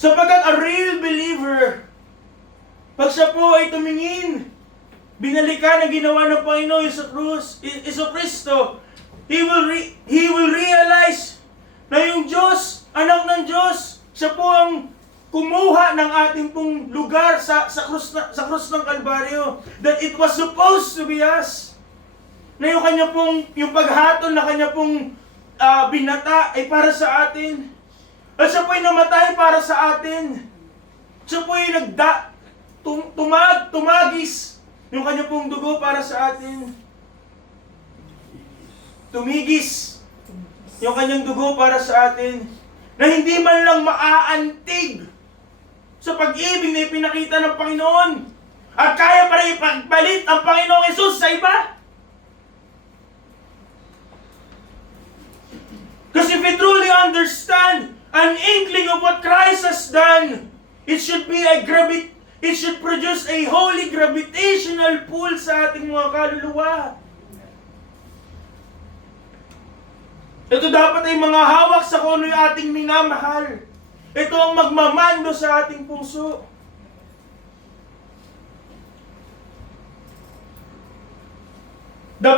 sapagkat a real believer, Pag siya po ay tumingin, binalikan ang ginawa ng Panginoon Iso Kristo, he will realize na yung Diyos, anak ng Diyos, siya po ang kumuha ng ating pong lugar sa krus ng Kalbaryo. That it was supposed to be us. Na yung kanya pong, yung paghatol na kanya pong binata ay para sa atin. At siya po ay namatay para sa atin. Siya po ay tumagis yung kanya pong dugo para sa atin. Tumigis yung kanyang dugo para sa atin. Na hindi man lang maaantig sa pag-ibig na ipinakita ng Panginoon. At kaya pa rin ipagbalit ang Panginoong Hesus sa iba. Because if we truly understand an inkling of what Christ has done, it should produce a holy gravitational pull sa ating mga kaluluwa. Ito dapat ay mga hawak sa kung ano yung ating minamahal. Ito ang magmamando sa ating puso. The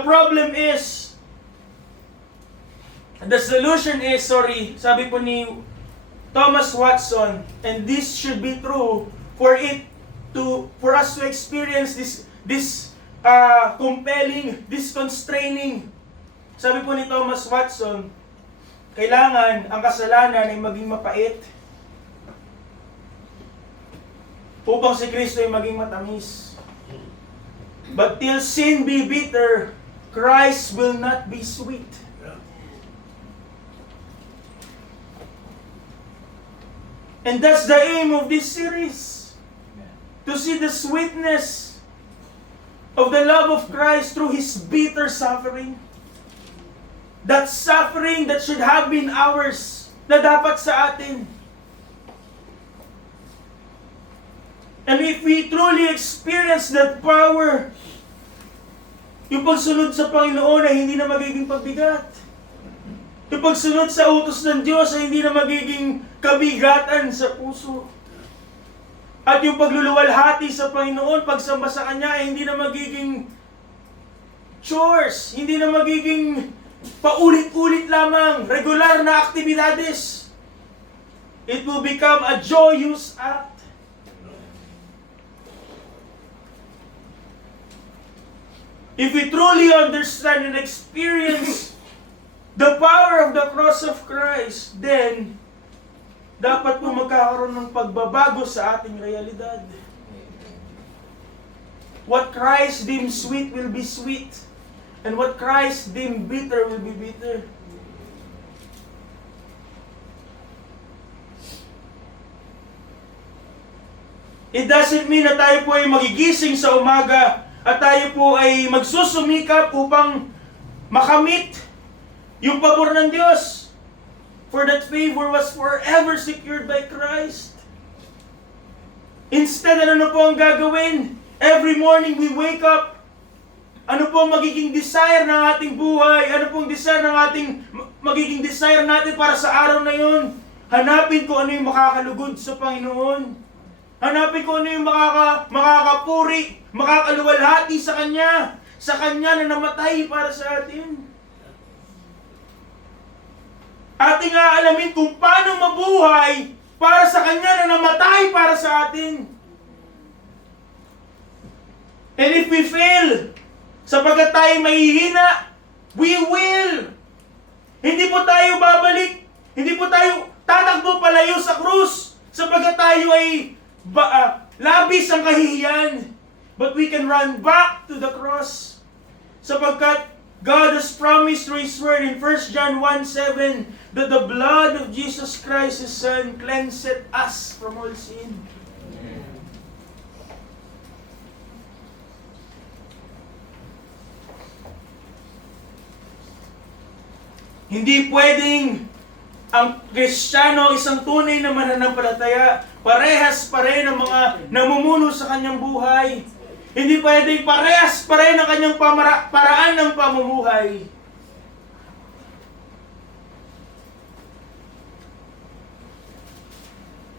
solution is, sabi po ni Thomas Watson, and this should be true for us to experience this compelling, this constraining. Sabi po ni Thomas Watson, kailangan ang kasalanan ay maging mapait upang si Kristo ay maging matamis. But till sin be bitter, Christ will not be sweet. And that's the aim of this series. To see the sweetness of the love of Christ through His bitter suffering. That suffering that should have been ours, na dapat sa atin. And if we truly experience that power, yung pagsunod sa Panginoon ay hindi na magiging pagbigat. Yung pagsunod sa utos ng Diyos ay hindi na magiging kabigatan sa puso. At yung pagluluwalhati sa Panginoon, pagsamba sa Kanya ay hindi na magiging chores, hindi na magiging paulit-ulit lamang, regular na aktibidades. It will become a joyous act. If we truly understand and experience the power of the cross of Christ, then dapat po magkakaroon ng pagbabago sa ating realidad. What Christ deemed sweet will be sweet, and what Christ deemed bitter will be bitter. It doesn't mean na tayo po ay magigising sa umaga at tayo po ay magsusumikap upang makamit yung pabor ng Diyos. For that favor was forever secured by Christ. Instead, ano po ang gagawin? Every morning we wake up, ano po ang magiging desire ng ating buhay? Ano po ang magiging desire natin para sa araw na yun? Hanapin ko ano yung makakalugod sa Panginoon. Hanapin ko ano yung makakapuri, makakaluwalhati sa Kanya. Sa Kanya na namatay para sa atin. Ating aalamin kung paano mabuhay para sa Kanya na namatay para sa atin. And if we fail, sapagkat tayo mahihina, we will. Hindi po tayo babalik. Hindi po tayo tatakbo palayo sa krus, sapagkat tayo ay labis ang kahihiyan. But we can run back to the cross, sapagkat God has promised through His Word in 1 John 1:7 that the blood of Jesus Christ, His Son, cleanseth us from all sin. Hindi pwedeng ang Kristiyano isang tunay na mananampalataya, parehas pa rin ang mga namumuno sa kanyang buhay. Hindi pwedeng parehas pa rin ang kanyang paraan ng pamumuhay.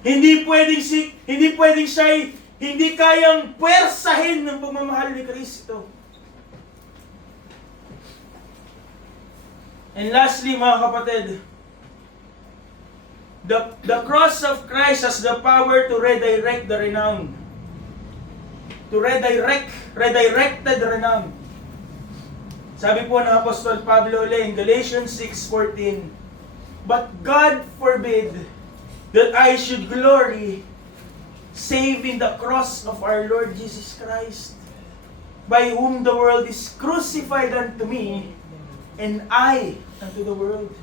Hindi pwedeng siya hindi kayang puwersahin ng pagmamahal ni Kristo. And lastly, mga kapatid, the cross of Christ has the power to redirect the renown. To redirected renown. Sabi po ng Apostol Pablo ulit in Galatians 6:14, "But God forbid that I should glory save in the cross of our Lord Jesus Christ, by whom the world is crucified unto me, and I unto the world."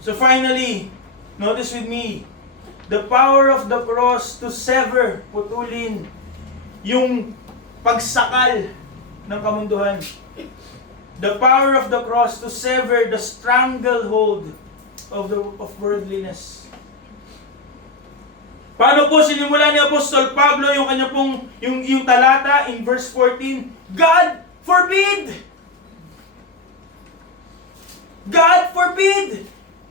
So finally, notice with me, the power of the cross to sever, putulin, yung pagsakal ng kamunduhan. The power of the cross to sever the stranglehold of worldliness. Paano po sinimula ni Apostol Pablo yung kanya pong yung talata in verse 14? God forbid! God forbid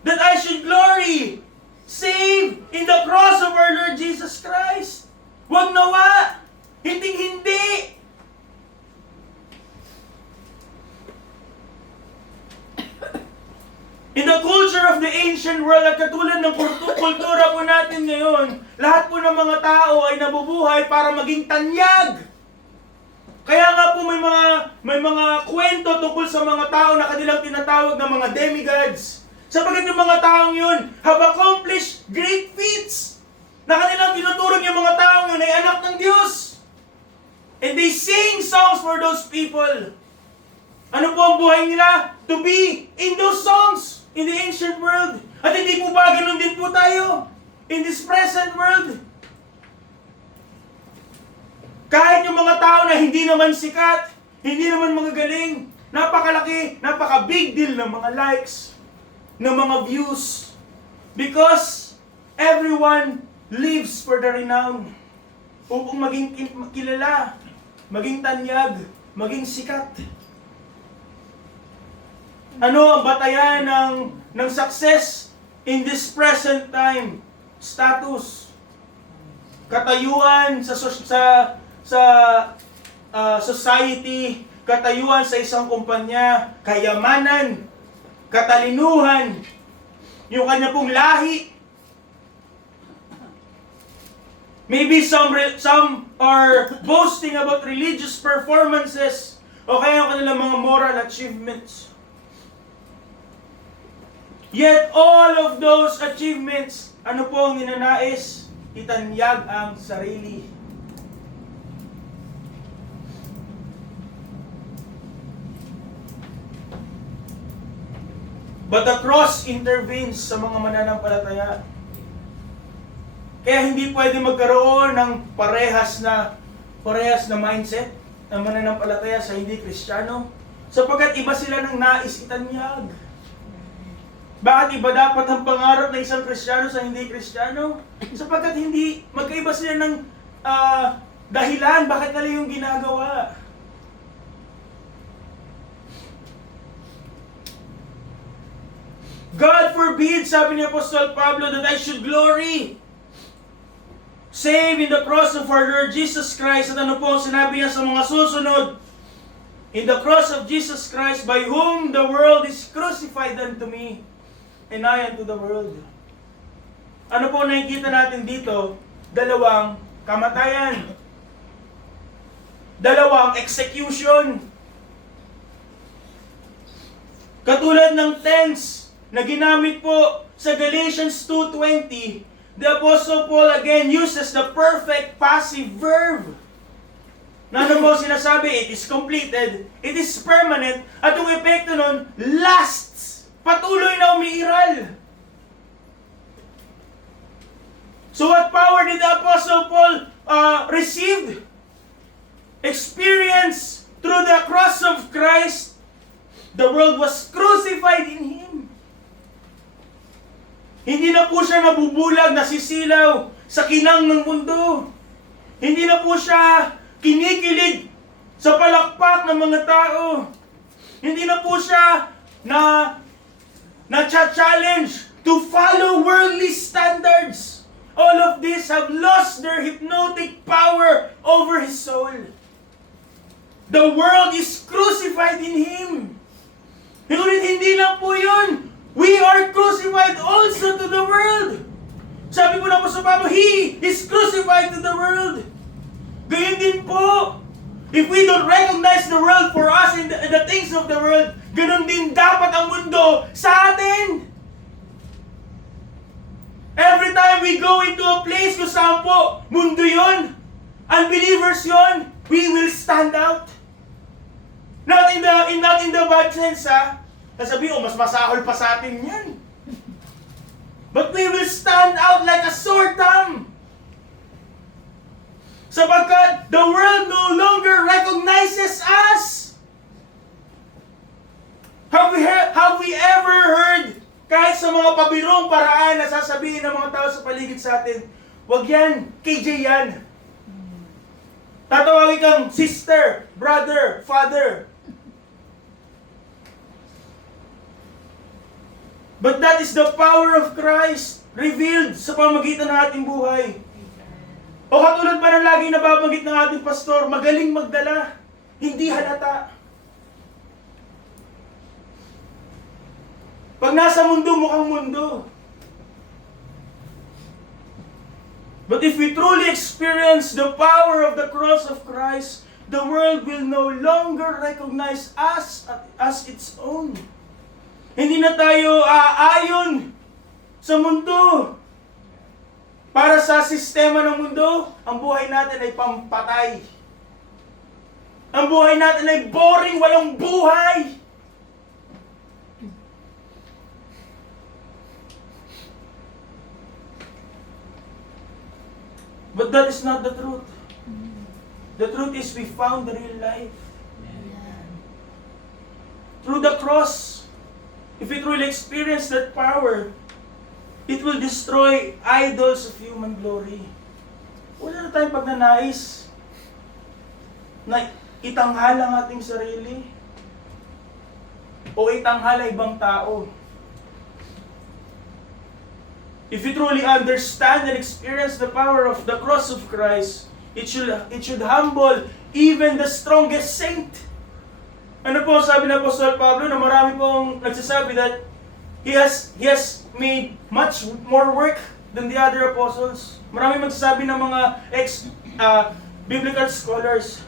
that I should glory save in the cross of our Lord Jesus Christ. Huwag nawa! Hindi! In the culture of the ancient world, at katulad ng kultura po natin ngayon, lahat po ng mga tao ay nabubuhay para maging tanyag. Kaya nga po may mga kwento tungkol sa mga tao na kanilang tinatawag na mga demigods. Sapagkat yung mga taong yun have accomplished great feats na kanilang tinuturong yung mga taong yun ay anak ng Diyos. And they sing songs for those people. Ano po ang buhay nila? To be in those songs in the ancient world. At hindi po ba ganun din po tayo in this present world? Kahit yung mga tao na hindi naman sikat, hindi naman magagaling, napakalaki, napaka-big deal ng mga likes, ng mga views. Because everyone lives for the renown. Upang maging kilala, maging tanyag, maging sikat. Ano ang batayan ng success in this present time? Status. Katayuan sa society, katayuan sa isang kumpanya, kayamanan, katalinuhan, yung kanya pong lahi. Maybe some are boasting about religious performances o kaya yung kanilang mga moral achievements. Yet all of those achievements, ano po ang ninanais? Itanyag ang sarili. But the cross intervenes sa mga mananampalataya. Kaya hindi pwede magkaroon ng parehas na mindset ng mananampalataya sa hindi Kristiyano. Sapagkat iba sila ng nais itanyag. Bakit iba dapat ang pangarap ng isang Kristiyano sa hindi Kristiyano? Sapagkat hindi, magkaiba sila ng dahilan bakit nila yung ginagawa. God forbid, sabi ni Apostol Pablo, that I should glory save in the cross of our Lord Jesus Christ. At ano po ang sinabi niya sa mga susunod? In the cross of Jesus Christ, by whom the world is crucified unto me, and I unto the world. Ano po nakikita natin dito? Dalawang kamatayan. Dalawang execution. Katulad ng tense na ginamit po sa Galatians 2:20, the Apostle Paul again uses the perfect passive verb. Na ano po sinasabi? It is completed, it is permanent, at yung epekto nun, lasts. Patuloy na umiiral. So what power did the Apostle Paul receive? Experience through the cross of Christ. The world was crucified in Him. Hindi na po siya nabubulag, nasisilaw sa kinang ng mundo. Hindi na po siya kinikilig sa palakpak ng mga tao. Hindi na po siya na-challenge to follow worldly standards all of these have lost their hypnotic power over his soul. The world is crucified in him. Ngunit hindi lang po yun. We are crucified also to the world. Sabi po ng Apostol Pablo, He is crucified to the world. Gayun din po. If we don't recognize the world for us and the things of the world, ganun din dapat ang mundo sa atin. Every time we go into a place kung saan po, mundo yun, unbelievers yun, we will stand out. Not in the bad sense, ha? Nasabi, mas masahol pa sa atin yan. But we will stand out like a sore thumb. Sapagkat the world no longer recognizes us. Have we ever heard, kahit sa mga pabirong paraan na sasabihin ng mga tao sa paligid sa atin, wag yan, KJ yan. Tatawagin kang sister, brother, father. But that is the power of Christ revealed sa pamagitan ng ating buhay. O katulad pa ng laging nababanggit ng ating pastor, magaling magdala, hindi halata. Pag nasa mundo, mukhang mundo. But if we truly experience the power of the cross of Christ, the world will no longer recognize us as its own. Hindi na tayo aayon sa mundo. Para sa sistema ng mundo, ang buhay natin ay pampatay. Ang buhay natin ay boring, walang buhay. But that is not the truth. The truth is we found the real life. Through the cross, if we truly experience that power, it will destroy idols of human glory. Wala na tayong pagnanais na itanghal ang ating sarili o itanghal ang ibang tao. If you truly understand and experience the power of the cross of Christ, it should humble even the strongest saint. Ano po sabi ng Apostol Pablo na marami pong nagsasabi that He has made much more work than the other apostles. Marami magsasabi ng mga biblical scholars.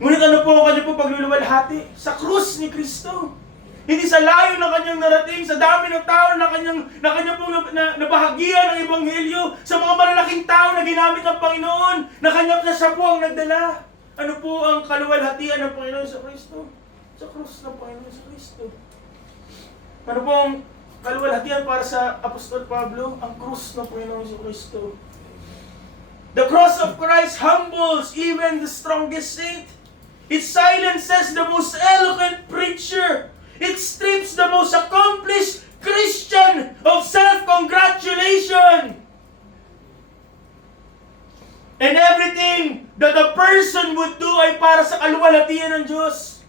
Ngunit ano po ang kanya po pagluluwalhati? Sa krus ni Kristo. Hindi sa layo na kanyang narating, sa dami ng tao na kanya pong nabahagian ng Ebanghelyo, sa mga malalaking tao na ginamit ng Panginoon, na siya po ang nagdala. Ano po ang kaluwalhatian ng Panginoon sa Kristo? Sa krus ng Panginoon sa Kristo. Ano pong kaluwalhatian para sa Apostol Pablo? Ang krus ng Panginoon sa Kristo. The cross of Christ humbles even the strongest saint. It silences the most eloquent preacher. It strips the most accomplished Christian of self-congratulation. And everything that a person would do ay para sa kaluwalhatian ng Diyos.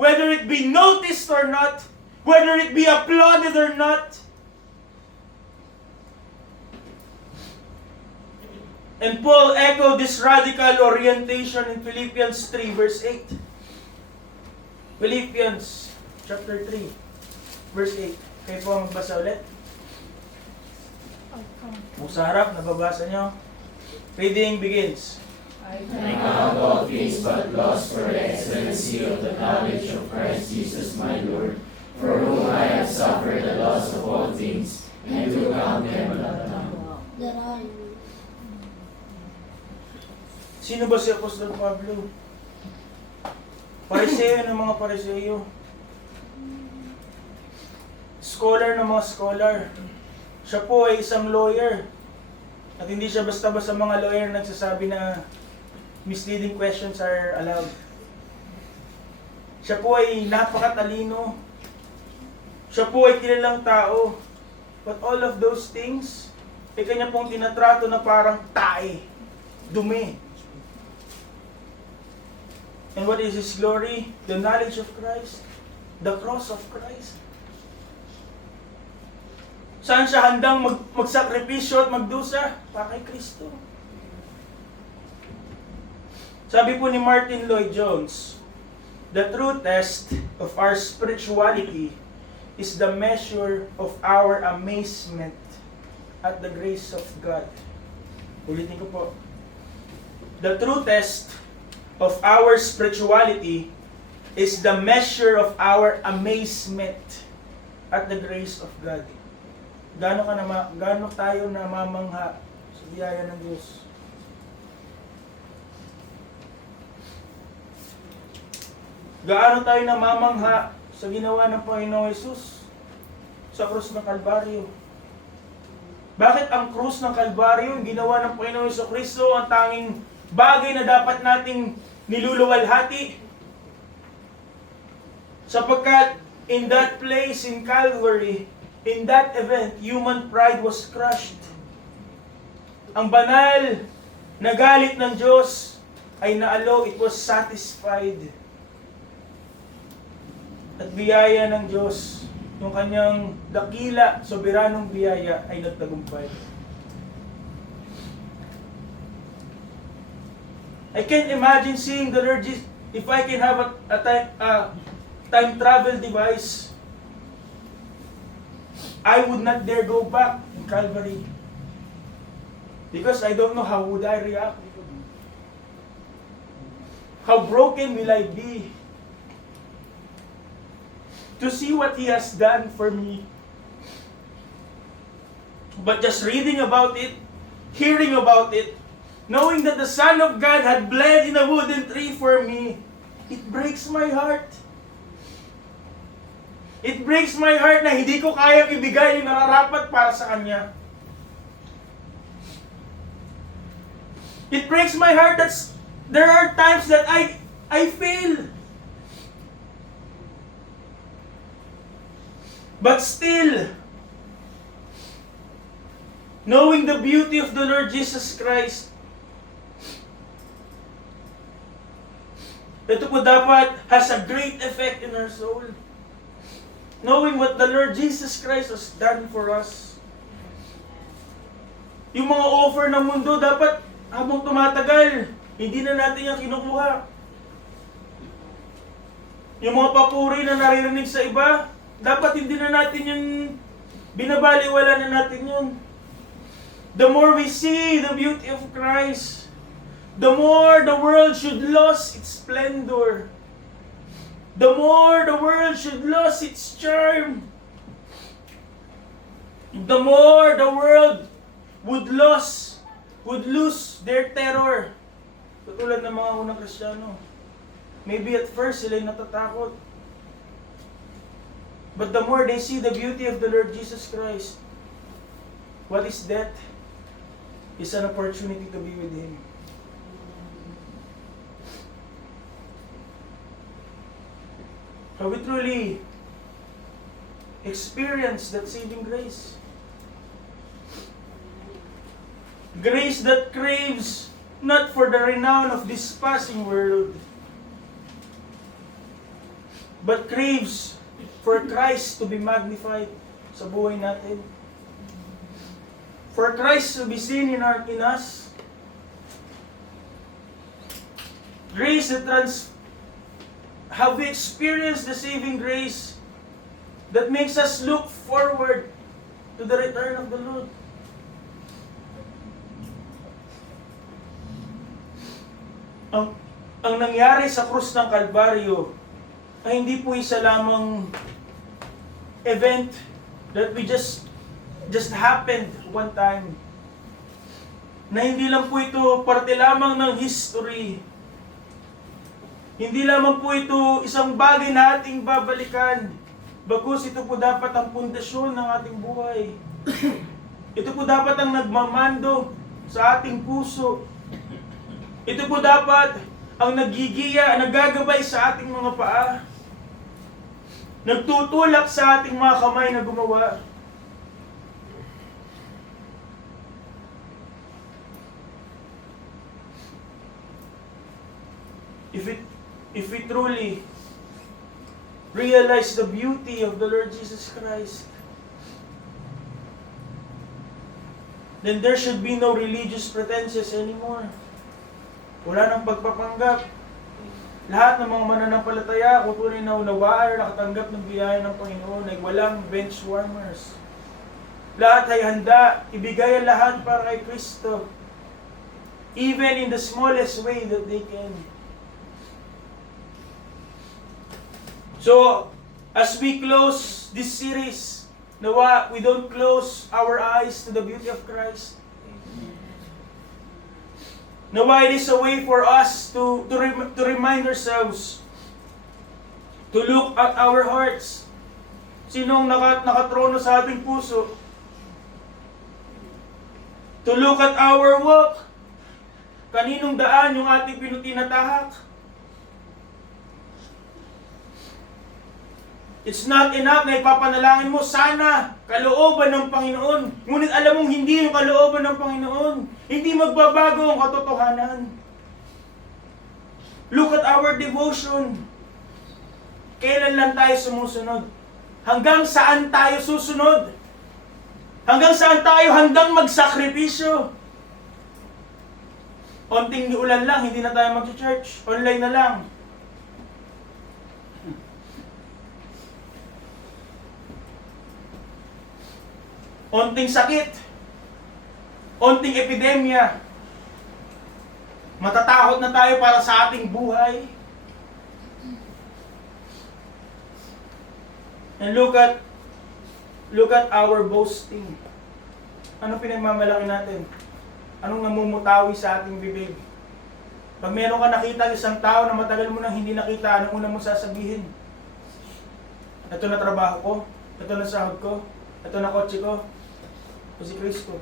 Whether it be noticed or not, whether it be applauded or not. And Paul echoed this radical orientation in Philippians 3 verse 8. Philippians chapter 3 verse 8. Kayo po ang magbasa ulit. Kung sa harap, nababasa nyo. Reading begins. I count all things but loss for the excellency of the knowledge of Christ Jesus my Lord, for whom I have suffered the loss of all things, and to count them not dung. Sino ba si Apostol Pablo? Pariseo ng mga pariseo. Scholar ng mga scholar. Siya po ay isang lawyer. At hindi siya basta-basta mga lawyer na nagsasabi na misleading questions are allowed. Siya po ay napakatalino. Siya po ay kilalang tao. But all of those things, ay kanya pong tinatrato na parang tae, dumi. And what is His glory? The knowledge of Christ. The cross of Christ. Saan siya handang magsakripisyo at magdusa? Para kay Kristo. Sabi po ni Martin Lloyd-Jones, the true test of our spirituality is the measure of our amazement at the grace of God. Ulitin ko po. The true test of our spirituality is the measure of our amazement at the grace of God. Gaano tayo namamangha sa biyaya ng Diyos? Gaano tayo namamangha sa ginawa ng Panginoong Hesus sa krus ng Kalbaryo? Bakit ang krus ng Kalbaryo, yung ginawa ng Panginoong Jesucristo, ang tanging bagay na dapat nating niluluwalhati? Sapagkat in that place in Calvary, in that event, human pride was crushed. Ang banal na galit ng Diyos ay naalo, it was satisfied. At biyaya ng Diyos, yung kanyang dakila, soberanong biyaya ay nagtagumpay. I can't imagine seeing the Lord Jesus. If I can have a time travel device, I would not dare go back in Calvary. Because I don't know how would I react. How broken will I be to see what He has done for me. But just reading about it, hearing about it, knowing that the Son of God had bled in a wooden tree for me, it breaks my heart. It breaks my heart na hindi ko kayang ibigay yung nararapat para sa Kanya. It breaks my heart that there are times that I fail. But still, knowing the beauty of the Lord Jesus Christ, ito po dapat has a great effect in our soul. Knowing what the Lord Jesus Christ has done for us. Yung mga offer ng mundo, dapat habang tumatagal, hindi na natin yung kinukuha. Yung mga papuri na naririnig sa iba, dapat hindi na natin yung binabaliwala na natin yun. The more we see the beauty of Christ, the more the world should lose its splendor. The more the world should lose its charm. The more the world would lose their terror. Katulad ng mga unang Kristiyano. Maybe at first sila'y natatakot. But the more they see the beauty of the Lord Jesus Christ, what is death? Is an opportunity to be with Him. Have we truly experienced that saving grace? Grace that craves not for the renown of this passing world, but craves for Christ to be magnified sa buhay natin. For Christ to be seen in us. Grace that have we experienced the saving grace that makes us look forward to the return of the Lord? Ang nangyari sa krus ng Kalbaryo ay hindi po isa lamang event that we just happened one time. Na hindi lang po ito parte lamang ng history. Hindi lamang po ito isang bagay na ating babalikan. Bagkus ito po dapat ang pundasyon ng ating buhay. Ito po dapat ang nagmamando sa ating puso. Ito po dapat ang nagigiya, nagagabay sa ating mga paa. Nagtutulak sa ating mga kamay na gumawa. If we truly realize the beauty of the Lord Jesus Christ, then there should be no religious pretenses anymore. Wala nang pagpapanggap. Lahat ng mga mananampalataya, kung tunay na unawaan, nakatanggap ng biyaya ng Panginoon, ay walang bench warmers. Lahat ay handa, ibigay ang lahat para kay Kristo. Even in the smallest way that they can. So, as we close this series, nawa we don't close our eyes to the beauty of Christ. Nawa it is a way for us to remind ourselves, to look at our hearts. Sinong nakatrono sa ating puso? To look at our walk. Kaninong daan yung ating pinutinatahak? It's not enough na ipapanalangin mo, sana kalooban ng Panginoon. Ngunit alam mong hindi yung kalooban ng Panginoon. Hindi magbabago ang katotohanan. Look at our devotion. Kailan lang tayo sumusunod? Hanggang saan tayo susunod? Hanggang saan tayo handang magsakripisyo? Onting ulan lang, hindi na tayo mag-church. Online na lang. Onting sakit. Onting epidemya. Matatakot na tayo para sa ating buhay. And look at our boasting. Anong pinagmamalaki natin? Anong namumutawi sa ating bibig? Pag meron ka nakita isang tao na matagal mo nang hindi nakita, anong una mo sasabihin? Ito na trabaho ko, ito na sahod ko, ito na kotse ko, ito si Kristo.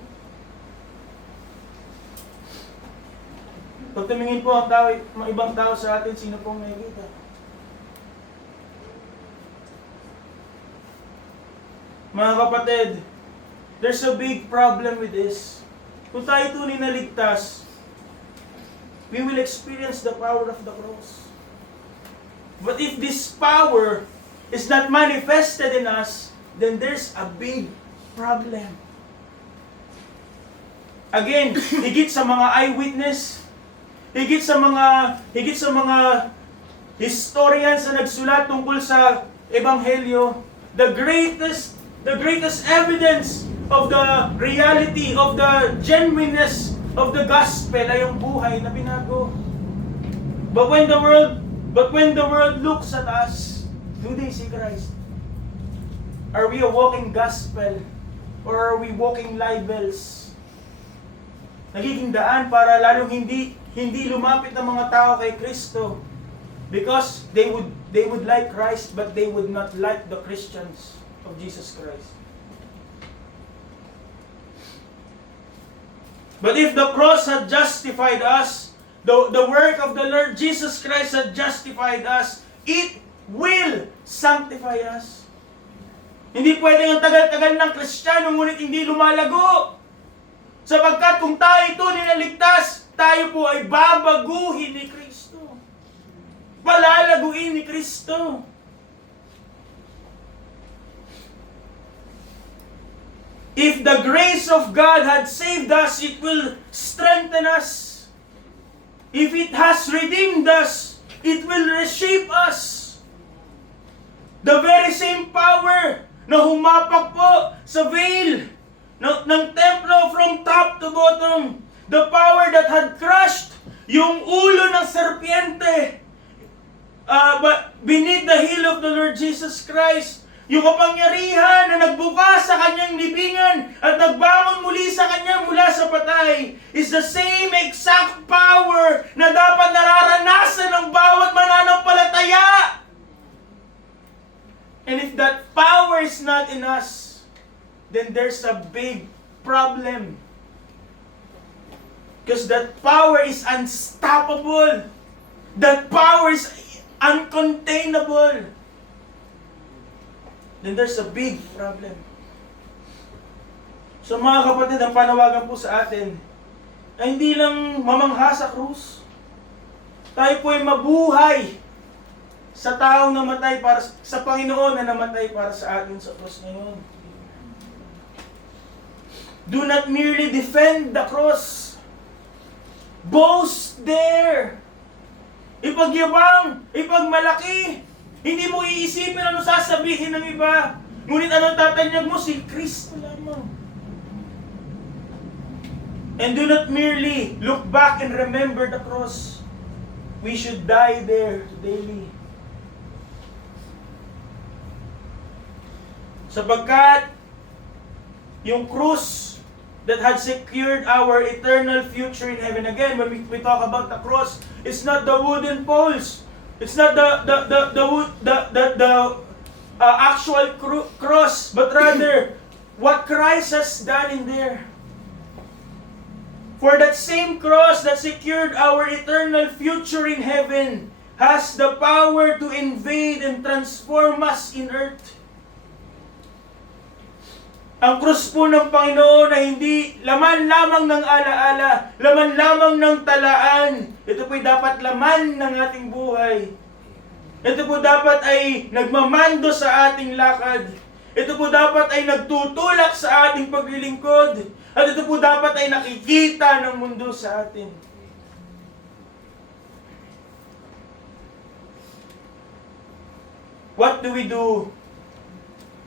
Pag tumingin po ang tao, mga ibang tao sa atin, sino pong nakikita? Mga kapatid, there's a big problem with this. Kung tayo tunay na ligtas, we will experience the power of the cross. But if this power is not manifested in us, then there's a big problem. Again, higit sa mga eyewitness, higit sa mga historians na nagsulat tungkol sa Ebanghelyo, the greatest evidence of the reality, of the genuineness of the gospel ay yung buhay na binago. But when the world looks at us, do they see Christ? Are we a walking gospel? Or are we walking libels? Nagiging daan para lalong hindi lumapit ng mga tao kay Kristo because they would like Christ but they would not like the Christians of Jesus Christ. But if the cross had justified us, the work of the Lord Jesus Christ had justified us, it will sanctify us. Hindi pwedeng ang tagal-tagal ng Kristiyano ngunit hindi lumalago. Sapagkat kung tayo ito nilaligtas, tayo po ay babaguhin ni Kristo. Palalaguin ni Kristo. If the grace of God had saved us, it will strengthen us. If it has redeemed us, it will reshape us. The very same power na humapak po sa veil ng templo from top to bottom, the power that had crushed yung ulo ng serpiente beneath the heel of the Lord Jesus Christ, yung kapangyarihan na nagbukas sa kanyang libingan at nagbangon muli sa kanya mula sa patay is the same exact power na dapat nararanasan ng bawat mananampalataya. And if that power is not in us, then there's a big problem. Because that power is unstoppable. That power is uncontainable. Then there's a big problem. So mga kapatid, ang panawagan po sa atin ay hindi lang mamangha sa krus. Tayo po ay mabuhay sa taong namatay sa Panginoon na namatay para sa atin sa krus ngayon. Do not merely defend the cross. Boast there. Ipagyabang, ipagmalaki. Hindi mo iisipin ano sasabihin ng iba. Ngunit anong tatanyag mo? Si Kristo lamang. And do not merely look back and remember the cross. We should die there daily. Sapagkat yung krus that had secured our eternal future in heaven. Again, when we talk about the cross, it's not the wooden poles. It's not the actual cross, but rather what Christ has done in there. For that same cross that secured our eternal future in heaven has the power to invade and transform us in earth. Ang krus po ng Panginoon na hindi laman lamang ng alaala, laman lamang ng talaan. Ito po'y dapat laman ng ating buhay. Ito po dapat ay nagmamando sa ating lakad. Ito po dapat ay nagtutulak sa ating paglilingkod. At ito po dapat ay nakikita ng mundo sa atin. What do we do?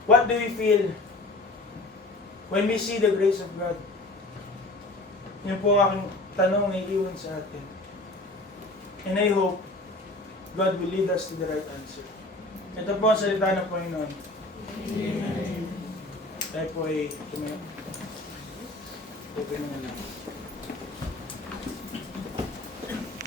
What do we feel when we see the grace of God? Yun po ang aking tanong na iiwan sa atin. And I hope God will lead us to the right answer. Ito po ang salita ng Panginoon. Amen. Tayo po ay tumayo. Open na lang.